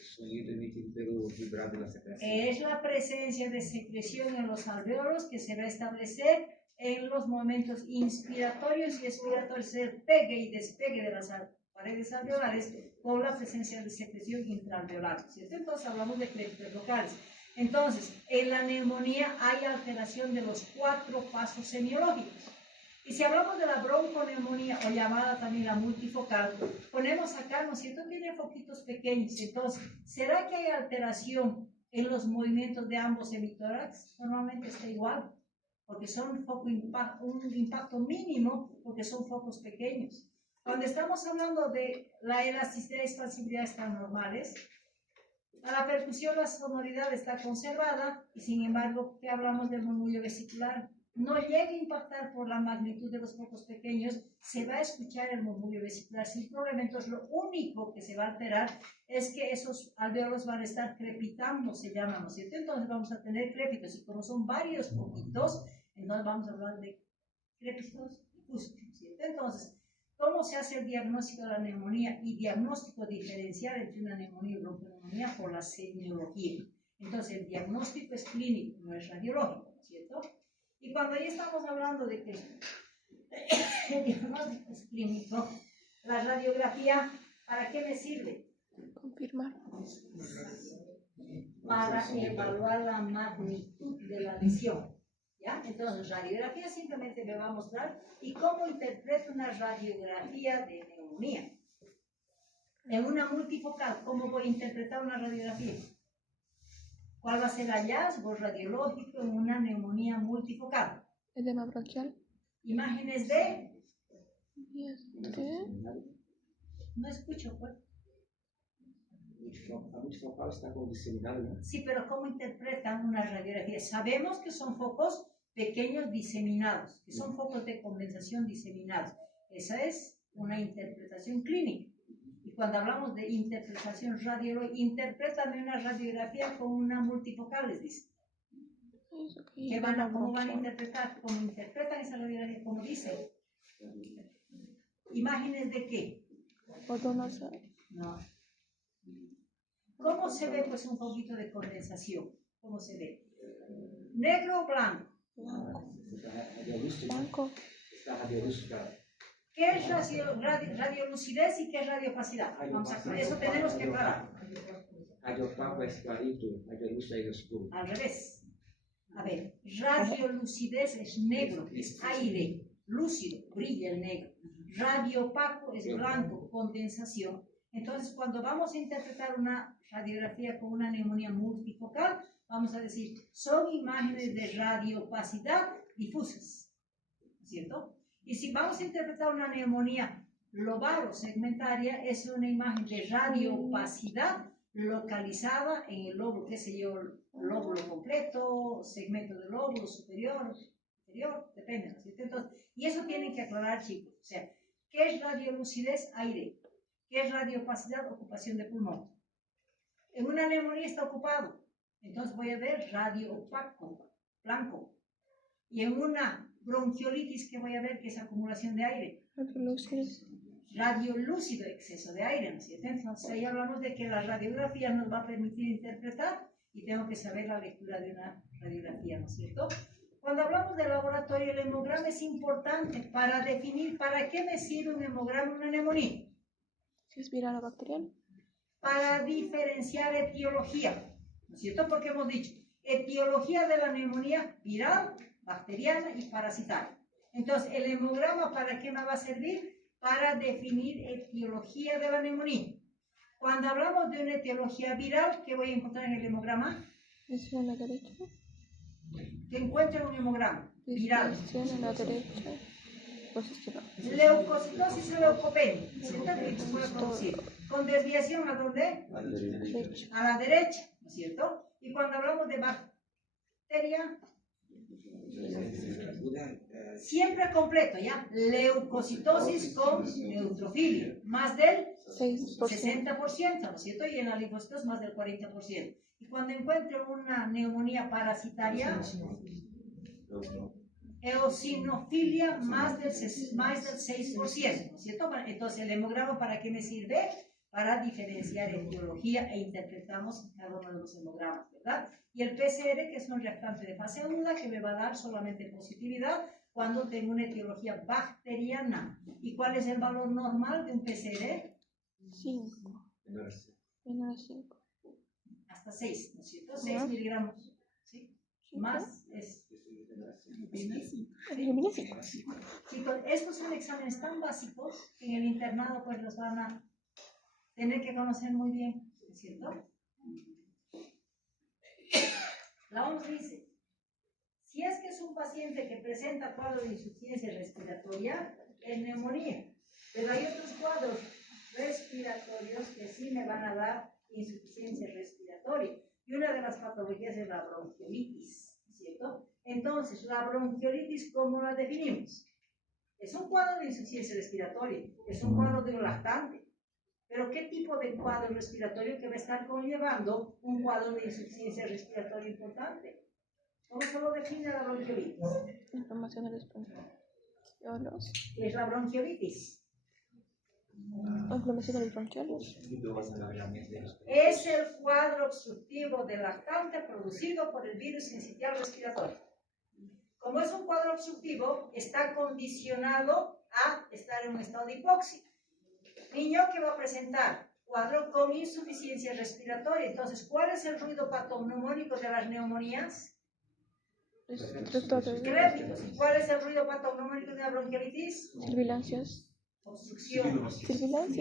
Sonido emitido pelo vibrado de la secreción. Es la presencia de secreción en los alvéolos que se va a establecer en los momentos inspiratorios y expiratorios, el pegue y despegue de las paredes alveolares con la presencia de secreción intraalveolar, ¿cierto? Entonces hablamos de crépitos locales. Entonces, en la neumonía hay alteración de los 4 pasos semiológicos. Y si hablamos de la bronconeumonía, o llamada también la multifocal, ponemos acá, ¿no es cierto? Tiene foquitos pequeños. Entonces, ¿será que hay alteración en los movimientos de ambos hemitórax? Normalmente está igual, porque son un impacto mínimo, porque son focos pequeños. Cuando estamos hablando de la elasticidad y expansibilidad están normales, a la percusión la sonoridad está conservada, y sin embargo, ¿qué hablamos del murmullo vesicular? No llega a impactar por la magnitud de los focos pequeños, se va a escuchar el murmullo vesicular sin problema. Entonces, lo único que se va a alterar es que esos alvéolos van a estar crepitando, se llaman, ¿no es cierto? Entonces, vamos a tener crépitos, y como son varios poquitos, entonces vamos a hablar de crépitos difusos, ¿cierto? Entonces, ¿cómo se hace el diagnóstico de la neumonía y diagnóstico diferencial entre una neumonía y bronconeumonía? Por la semiología. Entonces, el diagnóstico es clínico, no es radiológico, ¿no es cierto? Y cuando ya estamos hablando de que el diagnóstico es clínico, la radiografía, ¿para qué me sirve? Confirmar. Para evaluar la magnitud de la lesión. ¿Ya? Entonces, radiografía simplemente me va a mostrar y cómo interpreto una radiografía de neumonía. En una multifocal, ¿cómo voy a interpretar una radiografía? ¿Cuál va a ser el hallazgo radiológico en una neumonía multifocal? Edema bronquial. Imágenes de... ¿De? No escucho, pues. La multifocal está como diseminada, ¿no? Sí, pero ¿cómo interpretan una radiografía? Sabemos que son focos pequeños diseminados, que son focos de condensación diseminados. Esa es una interpretación clínica. Y cuando hablamos de interpretación radiológica, interpretan una radiografía con una multifocal, les dice. ¿Cómo van a interpretar? ¿Cómo interpretan esa radiografía? ¿Cómo dice? ¿Imágenes de qué? No. ¿Cómo se ve pues un poquito de condensación? ¿Cómo se ve? ¿Negro o blanco? Blanco. Está radiolúcida. ¿Qué es radiolucidez y qué es radiopacidad? Vamos a, eso tenemos que aclarar. Radiopaco es clarito, radiolúcida es oscuro. Al revés. A ver, radiolucidez es negro, es aire, lúcido, brilla el negro. Radiopaco es blanco, condensación. Entonces, cuando vamos a interpretar una radiografía con una neumonía multifocal, vamos a decir, son imágenes de radiopacidad difusas, ¿cierto? Y si vamos a interpretar una neumonía lobar o segmentaria, es una imagen de radiopacidad localizada en el lóbulo, qué sé yo, lóbulo completo, segmento del lóbulo superior, inferior, depende, ¿no es cierto? Entonces, y eso tienen que aclarar, chicos. O sea, ¿qué es radiolucidez? Aire. ¿Qué es radiopacidad? Ocupación de pulmón. En una neumonía está ocupado, entonces voy a ver radio opaco, blanco. Y en una bronquiolitis, ¿qué voy a ver? Que es acumulación de aire. Radiolúcido, exceso de aire, ¿no es cierto? Entonces ahí hablamos de que la radiografía nos va a permitir interpretar y tengo que saber la lectura de una radiografía, ¿no es cierto? Cuando hablamos de laboratorio, el hemograma es importante para definir para qué me sirve un hemograma en una neumonía. ¿Es viral o bacteriano? Para diferenciar etiología, ¿no es cierto? Porque hemos dicho, etiología de la neumonía viral, bacteriana y parasitaria. Entonces, ¿el hemograma para qué me va a servir? Para definir etiología de la neumonía. Cuando hablamos de una etiología viral, ¿qué voy a encontrar en el hemograma? ¿Es a la derecha? ¿Qué encuentro en un hemograma? Viral. A la derecha. Leucocitosis o leucopenia. ¿Cierto? Se puede producir. ¿Con desviación a dónde? A la derecha. A la derecha, ¿no es cierto? Y cuando hablamos de bacteria, Siempre completo, ¿ya? Leucocitosis con neutrofilia, más del 6%. 60%, ¿no es cierto? Y en la linfocitos más del 40%. Y cuando encuentro una neumonía parasitaria, eosinofilia más del 6%, ¿no es cierto? Entonces, el hemograma, ¿para qué me sirve? Para diferenciar etiología e interpretamos cada uno de los hemogramas, ¿verdad? Y el PCR, que es un reactante de fase aguda, que me va a dar solamente positividad cuando tengo una etiología bacteriana. ¿Y cuál es el valor normal de un PCR? 5. Menor a 5. Hasta 6, ¿no es cierto? 6 miligramos, ¿sí? Más es... Eliminación. Chicos, estos son exámenes tan básicos que en el internado pues los van a tener que conocer muy bien, ¿no es cierto? La OMS dice, si es que es un paciente que presenta cuadro de insuficiencia respiratoria, es neumonía. Pero hay otros cuadros respiratorios que sí me van a dar insuficiencia respiratoria. Y una de las patologías es la bronquiolitis, ¿no es cierto? Entonces, la bronquiolitis, ¿cómo la definimos? Es un cuadro de insuficiencia respiratoria, es un cuadro de un lactante. Pero ¿qué tipo de cuadro respiratorio que va a estar conllevando un cuadro de insuficiencia respiratoria importante? ¿Cómo se lo define la bronquiolitis? Inflamación de los bronquiolos. ¿Qué es la bronquiolitis? Inflamación de los bronquiolos. Es el cuadro obstructivo del lactante producido por el virus sincitial respiratorio. Como es un cuadro obstructivo, está condicionado a estar en un estado de hipoxia. Niño que va a presentar cuadro con insuficiencia respiratoria. Entonces, ¿cuál es el ruido patognomónico de las neumonías? Crépitos. ¿Y cuál es el ruido patognomónico de la bronquiolitis? Sibilancias. Obstrucción.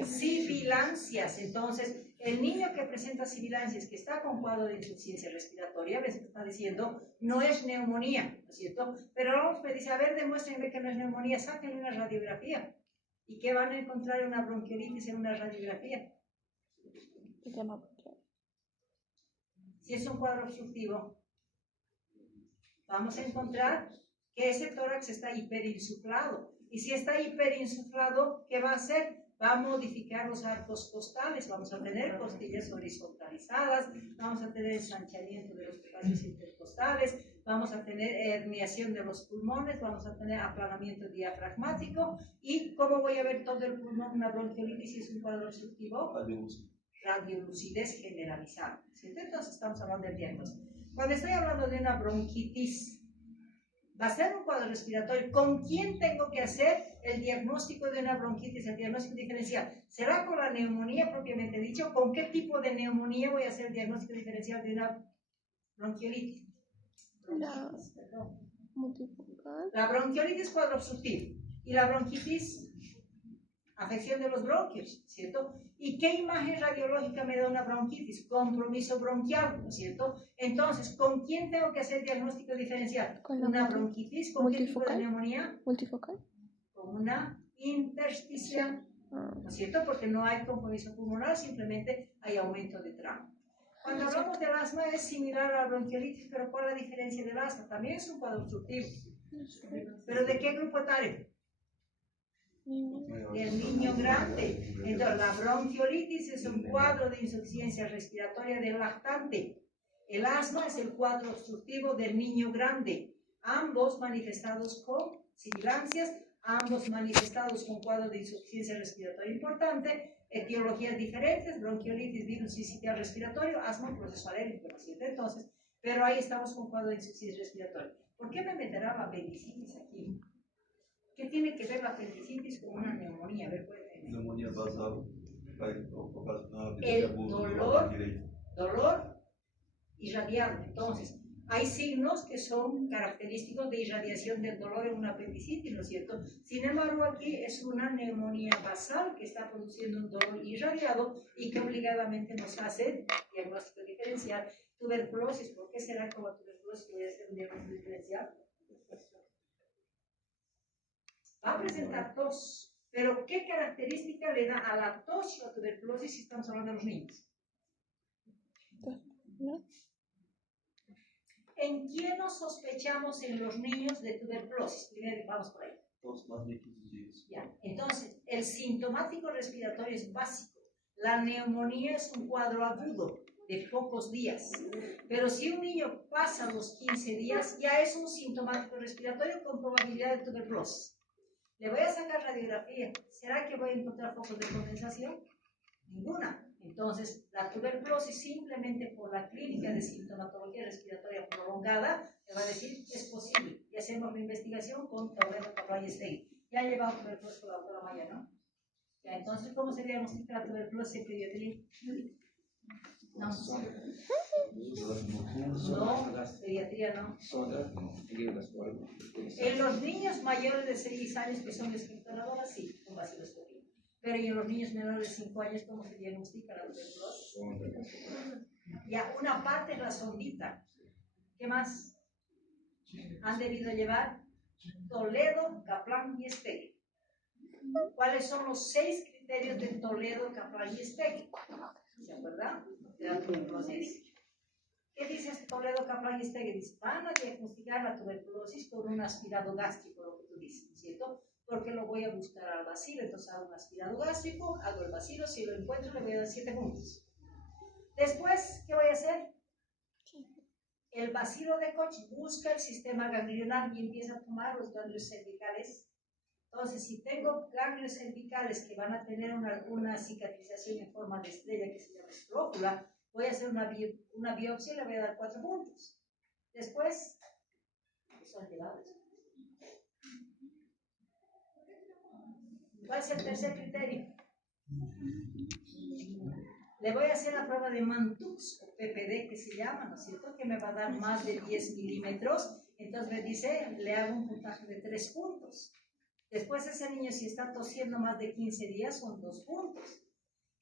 Sibilancias. Entonces, el niño que presenta sibilancias, que está con cuadro de insuficiencia respiratoria, les está diciendo, no es neumonía, ¿no es cierto? Pero vamos, me dice, a ver, demuéstrenme que no es neumonía, sáquenle una radiografía. ¿Y qué van a encontrar en una bronquiolitis en una radiografía? Si es un cuadro obstructivo, vamos a encontrar que ese tórax está hiperinsuflado. Y si está hiperinsuflado, ¿qué va a hacer? Va a modificar los arcos costales. Vamos a tener costillas horizontalizadas, vamos a tener ensanchamiento de los espacios intercostales, vamos a tener herniación de los pulmones, vamos a tener aplanamiento diafragmático. ¿Y cómo voy a ver todo el pulmón? Una bronquiolitis si es un cuadro obstructivo. Radiolucidez generalizada, ¿cierto? Entonces estamos hablando del diagnóstico. Cuando estoy hablando de una bronquitis, va a ser un cuadro respiratorio. ¿Con quién tengo que hacer el diagnóstico de una bronquitis, el diagnóstico diferencial? ¿Será con la neumonía propiamente dicho? ¿Con qué tipo de neumonía voy a hacer el diagnóstico diferencial de una bronquiolitis? La bronquiolitis es cuadro obstructivo y la bronquitis, afección de los bronquios, ¿cierto? ¿Y qué imagen radiológica me da una bronquitis? Compromiso bronquial, ¿no es cierto? Entonces, ¿con quién tengo que hacer diagnóstico diferencial? ¿Una bronquitis? ¿Con qué tipo de neumonía? Multifocal. Con una intersticial, ¿no es cierto? Porque no hay compromiso pulmonar, simplemente hay aumento de trauma. Cuando hablamos del asma es similar a la bronquiolitis, pero ¿cuál es la diferencia del asma? También es un cuadro obstructivo. ¿Pero de qué grupo etario? Del niño grande. Entonces, la bronquiolitis es un cuadro de insuficiencia respiratoria del lactante. El asma es el cuadro obstructivo del niño grande. Ambos manifestados con sibilancias, ambos manifestados con cuadro de insuficiencia respiratoria importante, etiologías diferentes, bronquiolitis, virus sincitial respiratorio, asma, proceso alérgico, ¿no es cierto? Entonces, pero ahí estamos con cuadro de insuficiencia respiratoria. ¿Por qué me meterá la apendicitis aquí? ¿Qué tiene que ver la apendicitis con una neumonía? A ver, cuénteme. Neumonía basal, El dolor irradiado. Entonces, hay signos que son característicos de irradiación del dolor en una apendicitis, ¿no es cierto? Sin embargo, aquí es una neumonía basal que está produciendo un dolor irradiado y que obligadamente nos hace diagnóstico diferencial. Tuberculosis, ¿por qué será como tuberculosis voy a hacer un diagnóstico diferencial? Va a presentar tos, pero ¿qué característica le da a la tos y la tuberculosis si estamos hablando de los niños? ¿en quién nos sospechamos en los niños de tuberculosis? Primero, vamos por ahí. Todos más de 15 días. Ya. Entonces, el sintomático respiratorio es básico. La neumonía es un cuadro agudo de pocos días. Pero si un niño pasa los 15 días, ya es un sintomático respiratorio con probabilidad de tuberculosis. Le voy a sacar radiografía. ¿Será que voy a encontrar focos de condensación? Ninguna. Entonces, la tuberculosis simplemente por la clínica de sintomatología respiratoria prolongada me va a decir que es posible. Y hacemos la investigación con Toledo, Cabral y Stegui. Ya ha llevado tuberculosis con la doctora Maya, ¿no? Ya, entonces, ¿cómo se diagnostica la tuberculosis en pediatría? No. No, pediatría no. En los niños mayores de 6 años que son expectoradoras, sí, con vaciloscopía. Pero en los niños menores de 5 años, ¿cómo se diagnostica la tuberculosis? Ya, una parte es la sondita. ¿Qué más? Han debido llevar Toledo, Kaplan y Stegui. ¿Cuáles son los 6 criterios de Toledo, Kaplan y Stegui? ¿Se acuerdan? De la tuberculosis. ¿Qué dice Toledo, Kaplan y Stegui? Dice, van a diagnosticar la tuberculosis con un aspirado gástrico, lo que tú dices, ¿cierto? Porque lo voy a buscar al bacilo, entonces hago un aspirado gástrico, hago el bacilo, si lo encuentro le voy a dar 7 puntos. Después, ¿qué voy a hacer? El bacilo de Koch busca el sistema ganglionar y empieza a tomar los ganglios cervicales. Entonces, si tengo ganglios cervicales que van a tener una cicatrización en forma de estrella que se llama estrócula, voy a hacer una biopsia y le voy a dar 4 puntos. Después, son llevados. ¿Cuál es el tercer criterio? Le voy a hacer la prueba de Mantoux o PPD que se llama, ¿no es cierto? Que me va a dar más de 10 milímetros. Entonces me dice, le hago un puntaje de 3 puntos. Después ese niño, si está tosiendo más de 15 días, son 2 puntos.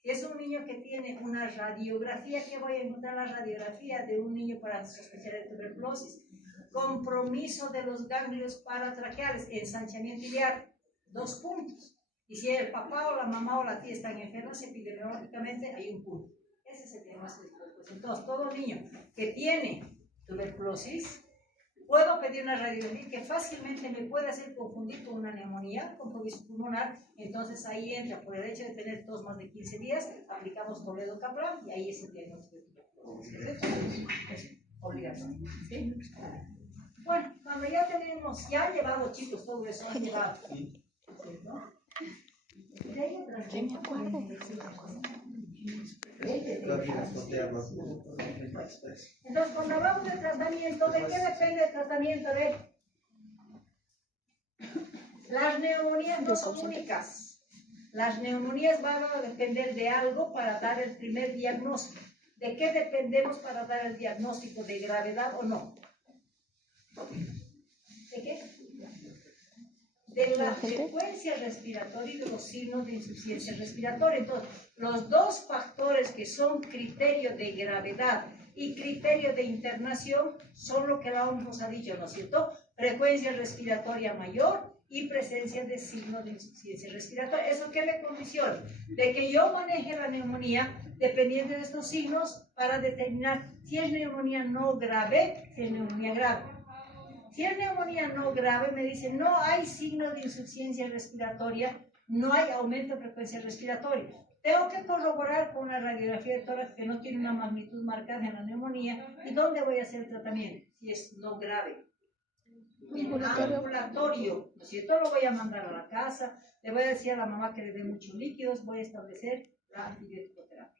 Si es un niño que tiene una radiografía, ¿qué voy a encontrar la radiografía de un niño para sospechar de tuberculosis? Compromiso de los ganglios paratraqueales, ensanchamiento iliar, 2 puntos. Y si el papá o la mamá o la tía están enfermos, epidemiológicamente hay 1 punto. Ese es el diagnóstico de tuberculosis. Entonces, todo niño que tiene tuberculosis, puedo pedir una radiografía que fácilmente me puede hacer confundir con una neumonía, con compromiso pulmonar. Entonces, ahí entra, por el hecho de tener tos más de 15 días, aplicamos Toledo Kaplan y ahí es el diagnóstico de tuberculosis. Es obligatorio. ¿Sí? Bueno, cuando ya tenemos, ya han llevado, chicos, todo eso, han llevado. ¿Cierto? ¿Qué me acuerdo? Entonces, cuando hablamos de tratamiento, ¿de qué depende el tratamiento? Las neumonías no son únicas. Las neumonías van a depender de algo para dar el primer diagnóstico. ¿De qué dependemos para dar el diagnóstico de gravedad o no? ¿De qué? De la frecuencia respiratoria y de los signos de insuficiencia respiratoria. Entonces, los 2 factores que son criterio de gravedad y criterio de internación son lo que la OMS nos ha dicho, ¿no es cierto? Frecuencia respiratoria mayor y presencia de signos de insuficiencia respiratoria. ¿Eso qué me condiciona? De que yo maneje la neumonía dependiendo de estos signos para determinar si es neumonía no grave, si es neumonía grave. Si es neumonía no grave, me dicen no hay signos de insuficiencia respiratoria, no hay aumento de frecuencia respiratoria. Tengo que corroborar con una radiografía de tórax que no tiene una magnitud marcada en la neumonía. ¿Y dónde voy a hacer el tratamiento? Si es no grave. Ambulatorio, ¿no es cierto? Lo voy a mandar a la casa, le voy a decir a la mamá que le dé muchos líquidos, voy a establecer la antibiótico-terapia.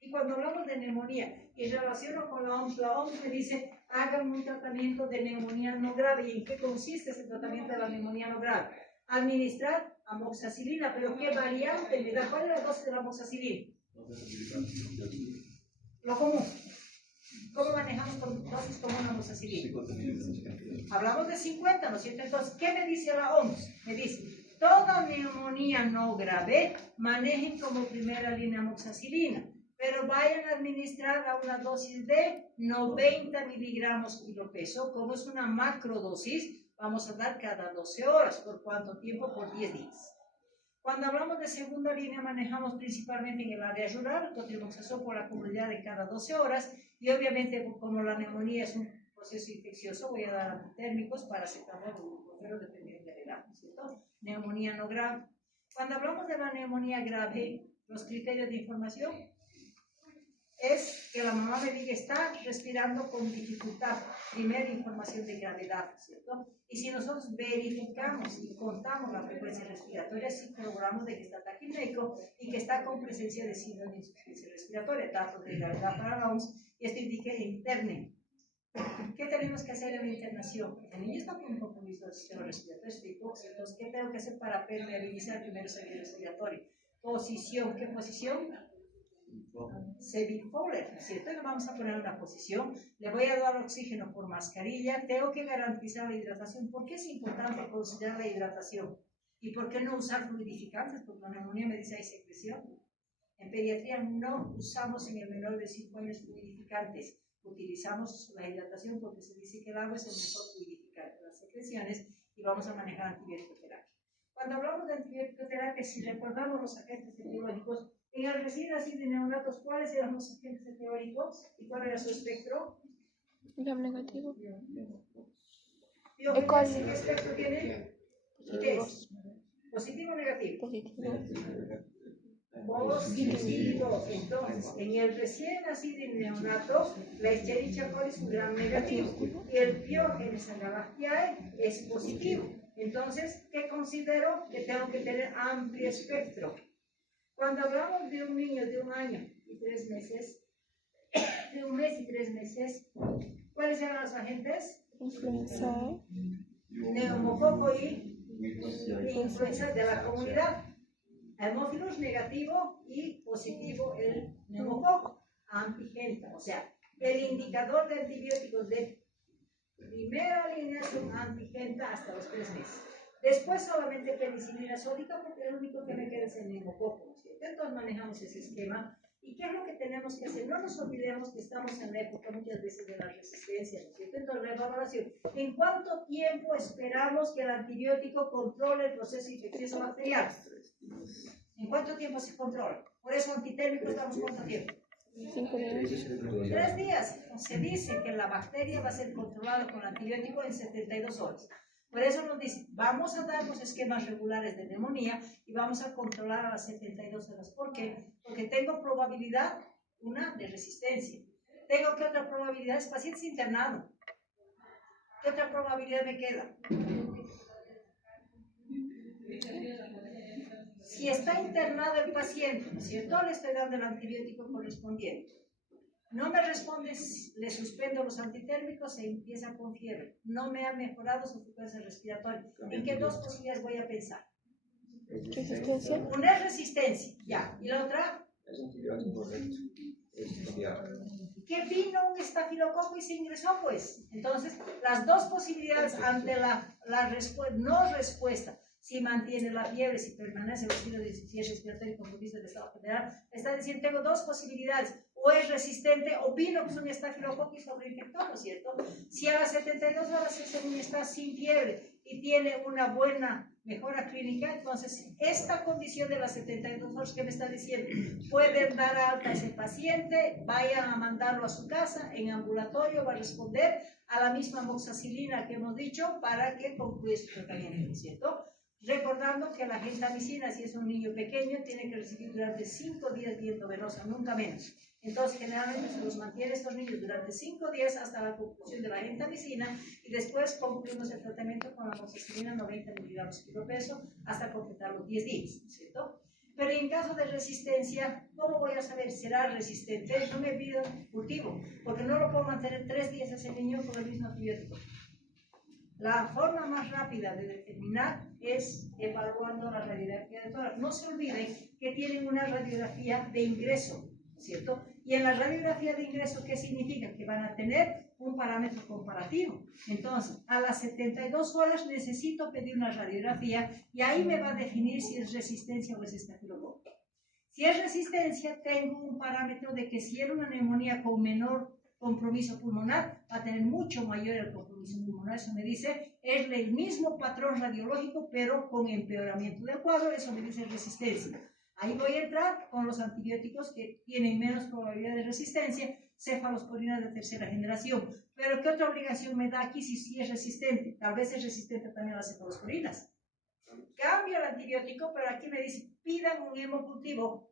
Y cuando hablamos de neumonía y relaciono con la OMS me dice, hagan un tratamiento de neumonía no grave. ¿Y en qué consiste ese tratamiento de la neumonía no grave? Administrar amoxicilina, pero ¿qué variante me da? ¿Cuál es la dosis de la amoxicilina? Lo común. ¿Cómo manejamos con dosis común amoxicilina? Hablamos de 50, ¿no es cierto? Entonces, ¿qué me dice la OMS? Me dice, toda neumonía no grave, manejen como primera línea amoxicilina, pero vayan a administrar a una dosis de 90 miligramos kilopeso. Como es una macrodosis, vamos a dar cada 12 horas. ¿Por cuánto tiempo? Por 10 días. Cuando hablamos de segunda línea, manejamos principalmente en el área rural, contribución por la comunidad de cada 12 horas, y obviamente como la neumonía es un proceso infeccioso, voy a dar antitérmicos para aceptar pero dependiendo del grado, ¿cierto? Neumonía no grave. Cuando hablamos de la neumonía grave, los criterios de información es que la mamá me diga está respirando con dificultad, primera información de gravedad, ¿cierto? Y si nosotros verificamos y contamos la frecuencia respiratoria, sí corroboramos de que está taquipneico y que está con presencia de síndrome de insuficiencia respiratoria, datos de gravedad para la OMS, y esto indica interne. ¿Qué tenemos que hacer en la internación? El niño está con un compromiso del sistema respiratorio, entonces, ¿qué tengo que hacer para permeabilizar primero el sistema respiratorio? Posición, ¿qué posición? Severe, ¿cierto? Le vamos a poner una posición, le voy a dar oxígeno por mascarilla, tengo que garantizar la hidratación. ¿Por qué es importante considerar la hidratación? ¿Y por qué no usar fluidificantes? Porque la neumonía me dice hay secreción. En pediatría no usamos en el menor de 5 años fluidificantes, utilizamos la hidratación porque se dice que el agua es el mejor fluidificante de las secreciones y vamos a manejar antibiótico-terapia. Cuando hablamos de antibiótico-terapia, si recordamos los agentes etiológicos, en el recién nacido de neonatos, ¿cuáles eran los agentes etiológicos y cuál era su espectro? Gram negativo. ¿Qué espectro tiene? ¿Qué es? ¿Positivo o negativo? Positivo. Positivo. Entonces, en el recién nacido y neonato, la Escherichia coli es un gram negativo y el Piógenes agalactiae es positivo. Entonces, ¿qué considero? Que tengo que tener amplio espectro. Cuando hablamos de un niño de 1 año y 3 meses, de 1 mes y 3 meses, ¿cuáles eran los agentes? Influenza. Neumococo y influenza de la comunidad. Hemófilos negativo y positivo el neumococo, antigenta. O sea, el indicador de antibióticos de primera línea son antigenta hasta los 3 meses. Después solamente penicilina sódica porque el único que me queda es el neumococo. Entonces manejamos ese esquema. ¿Y qué es lo que tenemos que hacer? No nos olvidemos que estamos en la época muchas veces de la resistencia, ¿no es cierto? Entonces, reevaluación. ¿En cuánto tiempo esperamos que el antibiótico controle el proceso infeccioso bacteriano? ¿En cuánto tiempo se controla? Por eso antitérmicos damos cuánto tiempo. 5 días. 3 días. Se dice que la bacteria va a ser controlada con antibiótico en 72 horas. Por eso nos dice, vamos a dar los esquemas regulares de neumonía y vamos a controlar a las 72 horas. ¿Por qué? Porque tengo probabilidad, una, de resistencia. Tengo que otra probabilidad es pacientes internados. ¿Qué otra probabilidad me queda? Si está internado el paciente, ¿no es cierto? Le estoy dando el antibiótico correspondiente. No me responde, le suspendo los antitérmicos e empieza con fiebre. No me ha mejorado su frecuencia respiratoria. ¿En qué 2 posibilidades voy a pensar? Resistencia. Una es resistencia, ya. ¿Y la otra? Es antibiótico correcto. ¿Qué vino un estafilococo y se ingresó? Pues, entonces, las 2 posibilidades ante la no respuesta, si mantiene la fiebre, si permanece los signos de insuficiencia respiratoria y compromiso del estado general, está diciendo, tengo 2 posibilidades, o es resistente o vino que es un estafilococo y sobreinfectó, ¿no es cierto? Si a las 72 horas ese niño está sin fiebre y tiene una buena mejora clínica, entonces esta condición de las 72 horas que me está diciendo, pueden dar alta a ese paciente, vayan a mandarlo a su casa, en ambulatorio va a responder a la misma amoxicilina que hemos dicho para que concluya su tratamiento, ¿no es cierto? Recordando que la gentamicina, si es un niño pequeño, tiene que recibir durante 5 días vía endovenosa, nunca menos. Entonces, generalmente se los mantiene estos niños durante 5 días hasta la conclusión de la gentamicina y después concluimos el tratamiento con la amoxicilina 90 miligramos kilo peso hasta completar los 10 días, ¿cierto? Pero en caso de resistencia, ¿cómo voy a saber? ¿Será resistente? No me pido cultivo, porque no lo puedo mantener 3 días ese niño con el mismo antibiótico. La forma más rápida de determinar es evaluando la radiografía de tórax. No se olviden que tienen una radiografía de ingreso, ¿cierto? Y en la radiografía de ingreso, ¿qué significa? Que van a tener un parámetro comparativo. Entonces, a las 72 horas necesito pedir una radiografía y ahí me va a definir si es resistencia o es estafilococo. Si es resistencia, tengo un parámetro de que si era una neumonía con menor compromiso pulmonar, va a tener mucho mayor el compromiso pulmonar. Eso me dice, es el mismo patrón radiológico, pero con empeoramiento del cuadro. Eso me dice resistencia. Ahí voy a entrar con los antibióticos que tienen menos probabilidad de resistencia, cefalosporinas de tercera generación. Pero ¿qué otra obligación me da aquí si es resistente? Tal vez es resistente también a las cefalosporinas. Cambio el antibiótico, pero aquí me dice, pidan un hemocultivo,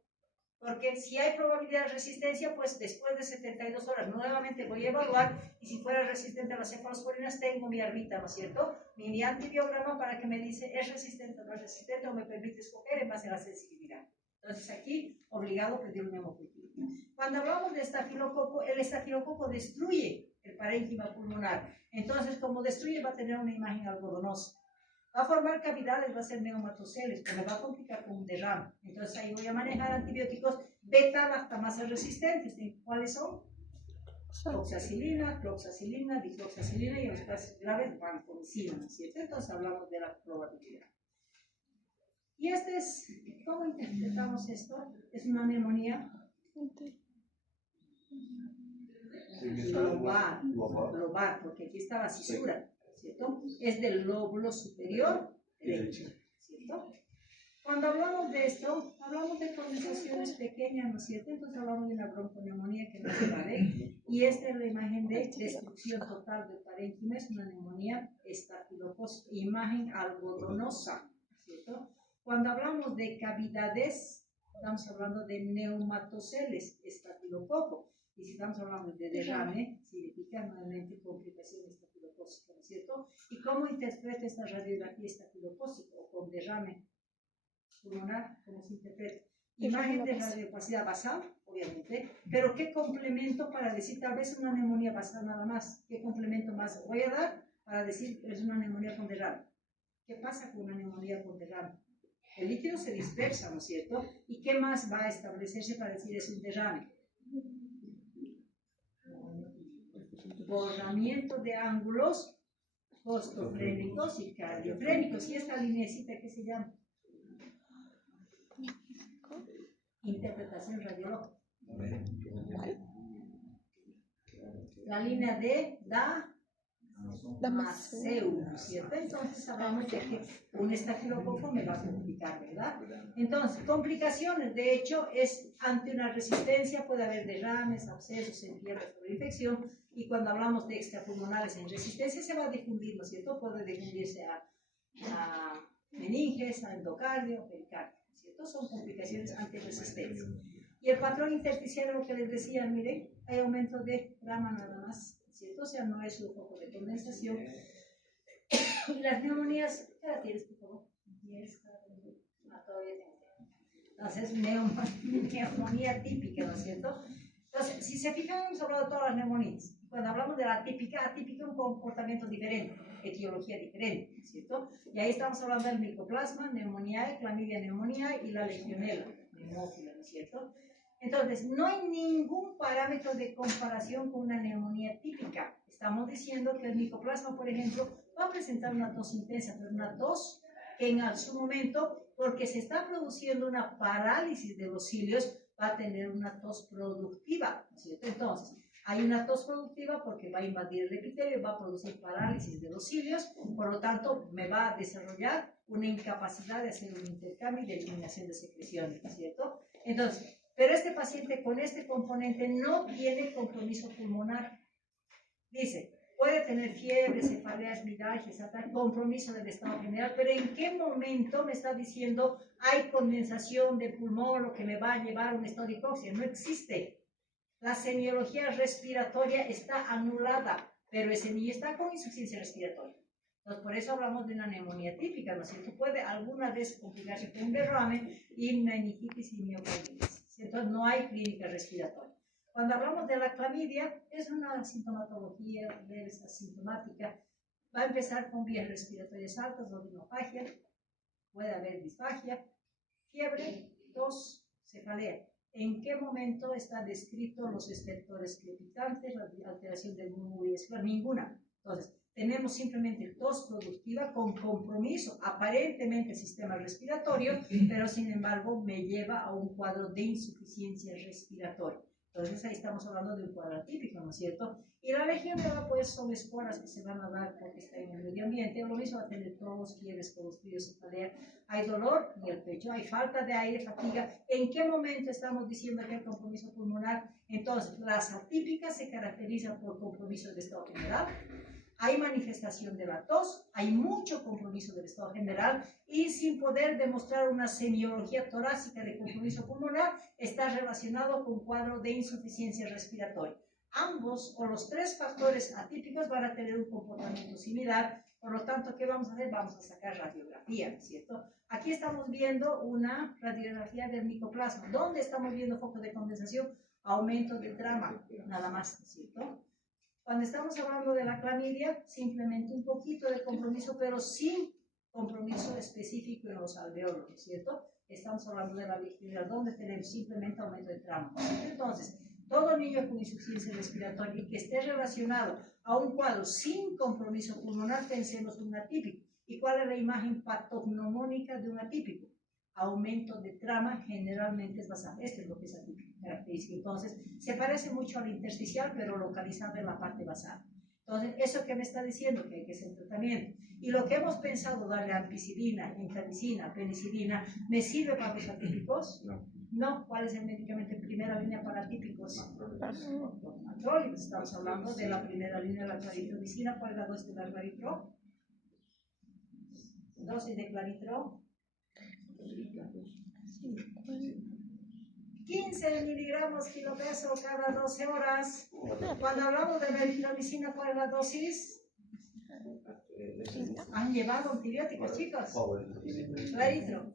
porque si hay probabilidad de resistencia, pues después de 72 horas nuevamente voy a evaluar, y si fuera resistente a las cefalosporinas, tengo mi arbita, ¿no es cierto? Mi antibiograma para que me dice, ¿es resistente o no es resistente? O me permite escoger en base a la sensibilidad. Entonces aquí, obligado a pedir un hemocultivo. Cuando hablamos de estafilococo, el estafilococo destruye el parénquima pulmonar. Entonces, como destruye, va a tener una imagen algodonosa. Va a formar cavidades, va a ser neumatoceles, pero me va a complicar con un derrame. Entonces ahí voy a manejar antibióticos beta-lactamases resistentes. ¿Cuáles son? Oxacilina, cloxacilina, dicloxacilina, y en los casos graves vancomicina, ¿no es cierto? Entonces hablamos de la probabilidad. Y este es, ¿cómo interpretamos esto? Es una neumonía lobar, porque aquí está la cisura, ¿cierto? Es del lóbulo superior derecho, ¿cierto? Cuando hablamos de esto, hablamos de condensaciones pequeñas, ¿no es cierto? Entonces hablamos de una bronconeumonía que no se vale, y esta es la imagen de destrucción total del parénquima, es una neumonía estafilocócica, imagen algodonosa, ¿cierto? Cuando hablamos de cavidades, estamos hablando de neumatoceles, estafilococo. Y si estamos hablando de derrame, significa nuevamente complicación estafilocócica, ¿no es cierto? ¿Y cómo interpreta esta radiografía estafilocócica o con derrame pulmonar? ¿Cómo se interpreta? Imagen de radiopacidad basal, obviamente, pero ¿qué complemento para decir tal vez una neumonía basal nada más? ¿Qué complemento más voy a dar para decir que es una neumonía con derrame? ¿Qué pasa con una neumonía con derrame? El líquido se dispersa, ¿no es cierto? ¿Y qué más va a establecerse para decir es un derrame? Borramiento de ángulos costofrénicos y cardiofrénicos. ¿Y esta lineecita qué se llama? Interpretación radiológica. La línea de Damasceno, ¿cierto? Entonces hablamos de que un estafilococo me va a complicar, ¿verdad? Entonces, complicaciones, de hecho, es ante una resistencia, puede haber derrames, abscesos, entierros por infección, y cuando hablamos de extrapulmonares en resistencia se va a difundir, ¿no es cierto? Puede difundirse a meninges, a endocardio, pericardio, ¿cierto? Son complicaciones ante resistencia. Y el patrón intersticial, lo que les decía, miren, hay aumento de rama nada más, ¿cierto? O sea, no es un foco de condensación. Y las neumonías, ¿qué la tienes, por favor? 10, todavía tengo. Entonces, neumonía típica, ¿no es cierto? Entonces, si se fijan, hemos hablado de todas las neumonías. Cuando hablamos de la atípica es un comportamiento diferente, etiología diferente, ¿no es cierto? Y ahí estamos hablando del micoplasma, neumonía, clamidia neumonía y la legionela, neumófila, ¿no es cierto? Entonces, no hay ningún parámetro de comparación con una neumonía típica. Estamos diciendo que el micoplasma, por ejemplo, va a presentar una tos intensa, pero una tos que en su momento, porque se está produciendo una parálisis de los cilios, va a tener una tos productiva, ¿no es cierto? Entonces, hay una tos productiva porque va a invadir el epitelio, va a producir parálisis de los cilios, por lo tanto, me va a desarrollar una incapacidad de hacer un intercambio y de eliminación de secreciones, ¿no es cierto? Entonces, pero este paciente con este componente no tiene compromiso pulmonar. Dice, puede tener fiebre, cefaleas, mialgias, compromiso del estado general, pero ¿en qué momento me está diciendo hay condensación de pulmón, lo que me va a llevar a un estado de hipoxia? No existe. La semiología respiratoria está anulada, pero ese niño está con insuficiencia respiratoria. Entonces, por eso hablamos de una neumonía típica, ¿no es cierto? Puede alguna vez complicarse con un derrame y meningitis y miocarditis. Entonces, no hay clínica respiratoria. Cuando hablamos de la clamidia, es una sintomatología leve, asintomática. Va a empezar con vías respiratorias altas, odinofagia, puede haber disfagia, fiebre, tos, cefalea. ¿En qué momento están descritos los estertores crepitantes, la alteración del músculo vascular? Ninguna. Entonces, tenemos simplemente tos productiva con compromiso, aparentemente sistema respiratorio, pero sin embargo me lleva a un cuadro de insuficiencia respiratoria. Entonces ahí estamos hablando de un cuadro atípico, ¿no es cierto? Y la legionela, pues, son esporas que se van a dar porque está en el medio ambiente. Lo mismo va a tener tos, quiebres, colostrillos, cefalea. Hay dolor en el pecho, hay falta de aire, fatiga. ¿En qué momento estamos diciendo que hay compromiso pulmonar? Entonces, las atípicas se caracterizan por compromiso del estado general. Hay manifestación de la tos, hay mucho compromiso del estado general y sin poder demostrar una semiología torácica de compromiso pulmonar, está relacionado con cuadro de insuficiencia respiratoria. Ambos o los tres factores atípicos van a tener un comportamiento similar, por lo tanto, ¿qué vamos a hacer? Vamos a sacar radiografía, ¿cierto? Aquí estamos viendo una radiografía del micoplasma. ¿Dónde estamos viendo foco de condensación? Aumento del trama, nada más, ¿cierto? Cuando estamos hablando de la clamidia, simplemente un poquito de compromiso, pero sin compromiso específico en los alveolos, ¿cierto? Estamos hablando de la virginidad, donde tenemos simplemente aumento de trama. Entonces, todo niño con insuficiencia respiratoria y que esté relacionado a un cuadro sin compromiso pulmonar, pensemos un atípico. ¿Y cuál es la imagen patognomónica de un atípico? Aumento de trama, generalmente es basal. Esto es lo que es atípico, característico. Entonces, se parece mucho al intersticial, pero localizado en la parte basal. Entonces, eso que me está diciendo que hay que hacer tratamiento. Y lo que hemos pensado darle ampicilina, enclamicina, penicilina, ¿me sirve para los atípicos? No. No. ¿Cuál es el medicamento en primera línea para atípicos? Macrolide. Estamos hablando de la primera línea de la claritromicina. ¿Cuál es la dosis de la claritro? Dosis de claritro. 15 miligramos kilopeso cada 12 horas. Cuando hablamos de la erythromicina, ¿cuál es la dosis? Han llevado antibióticos, chicos. Claritro.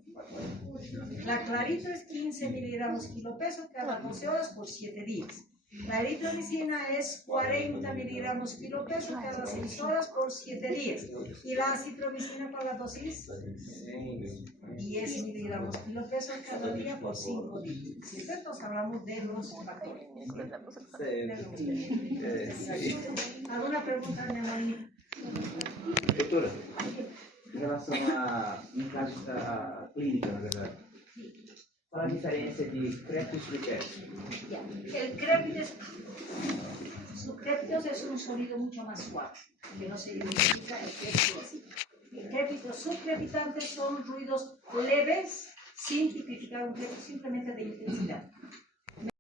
La claritro es 15 miligramos kilopeso cada 12 horas por 7 días. La eritromicina es 40 miligramos kilopeso cada 6 horas por 7 días. ¿Y la acitromicina para la dosis? 10 miligramos kilopeso cada día por 5 días. ¿Cierto? Entonces hablamos de los factores. ¿Alguna pregunta, mi amor? Doutora, em relação à clínica, clínica, na verdade, qual a diferença de crépitos e crepídeos? El crépides subcrépidos es un sonido mucho más suave, que no se identifica el crépido así. El crépido subcrepitantes son ruidos leves, sin tipificar un crépido, simplemente de intensidad.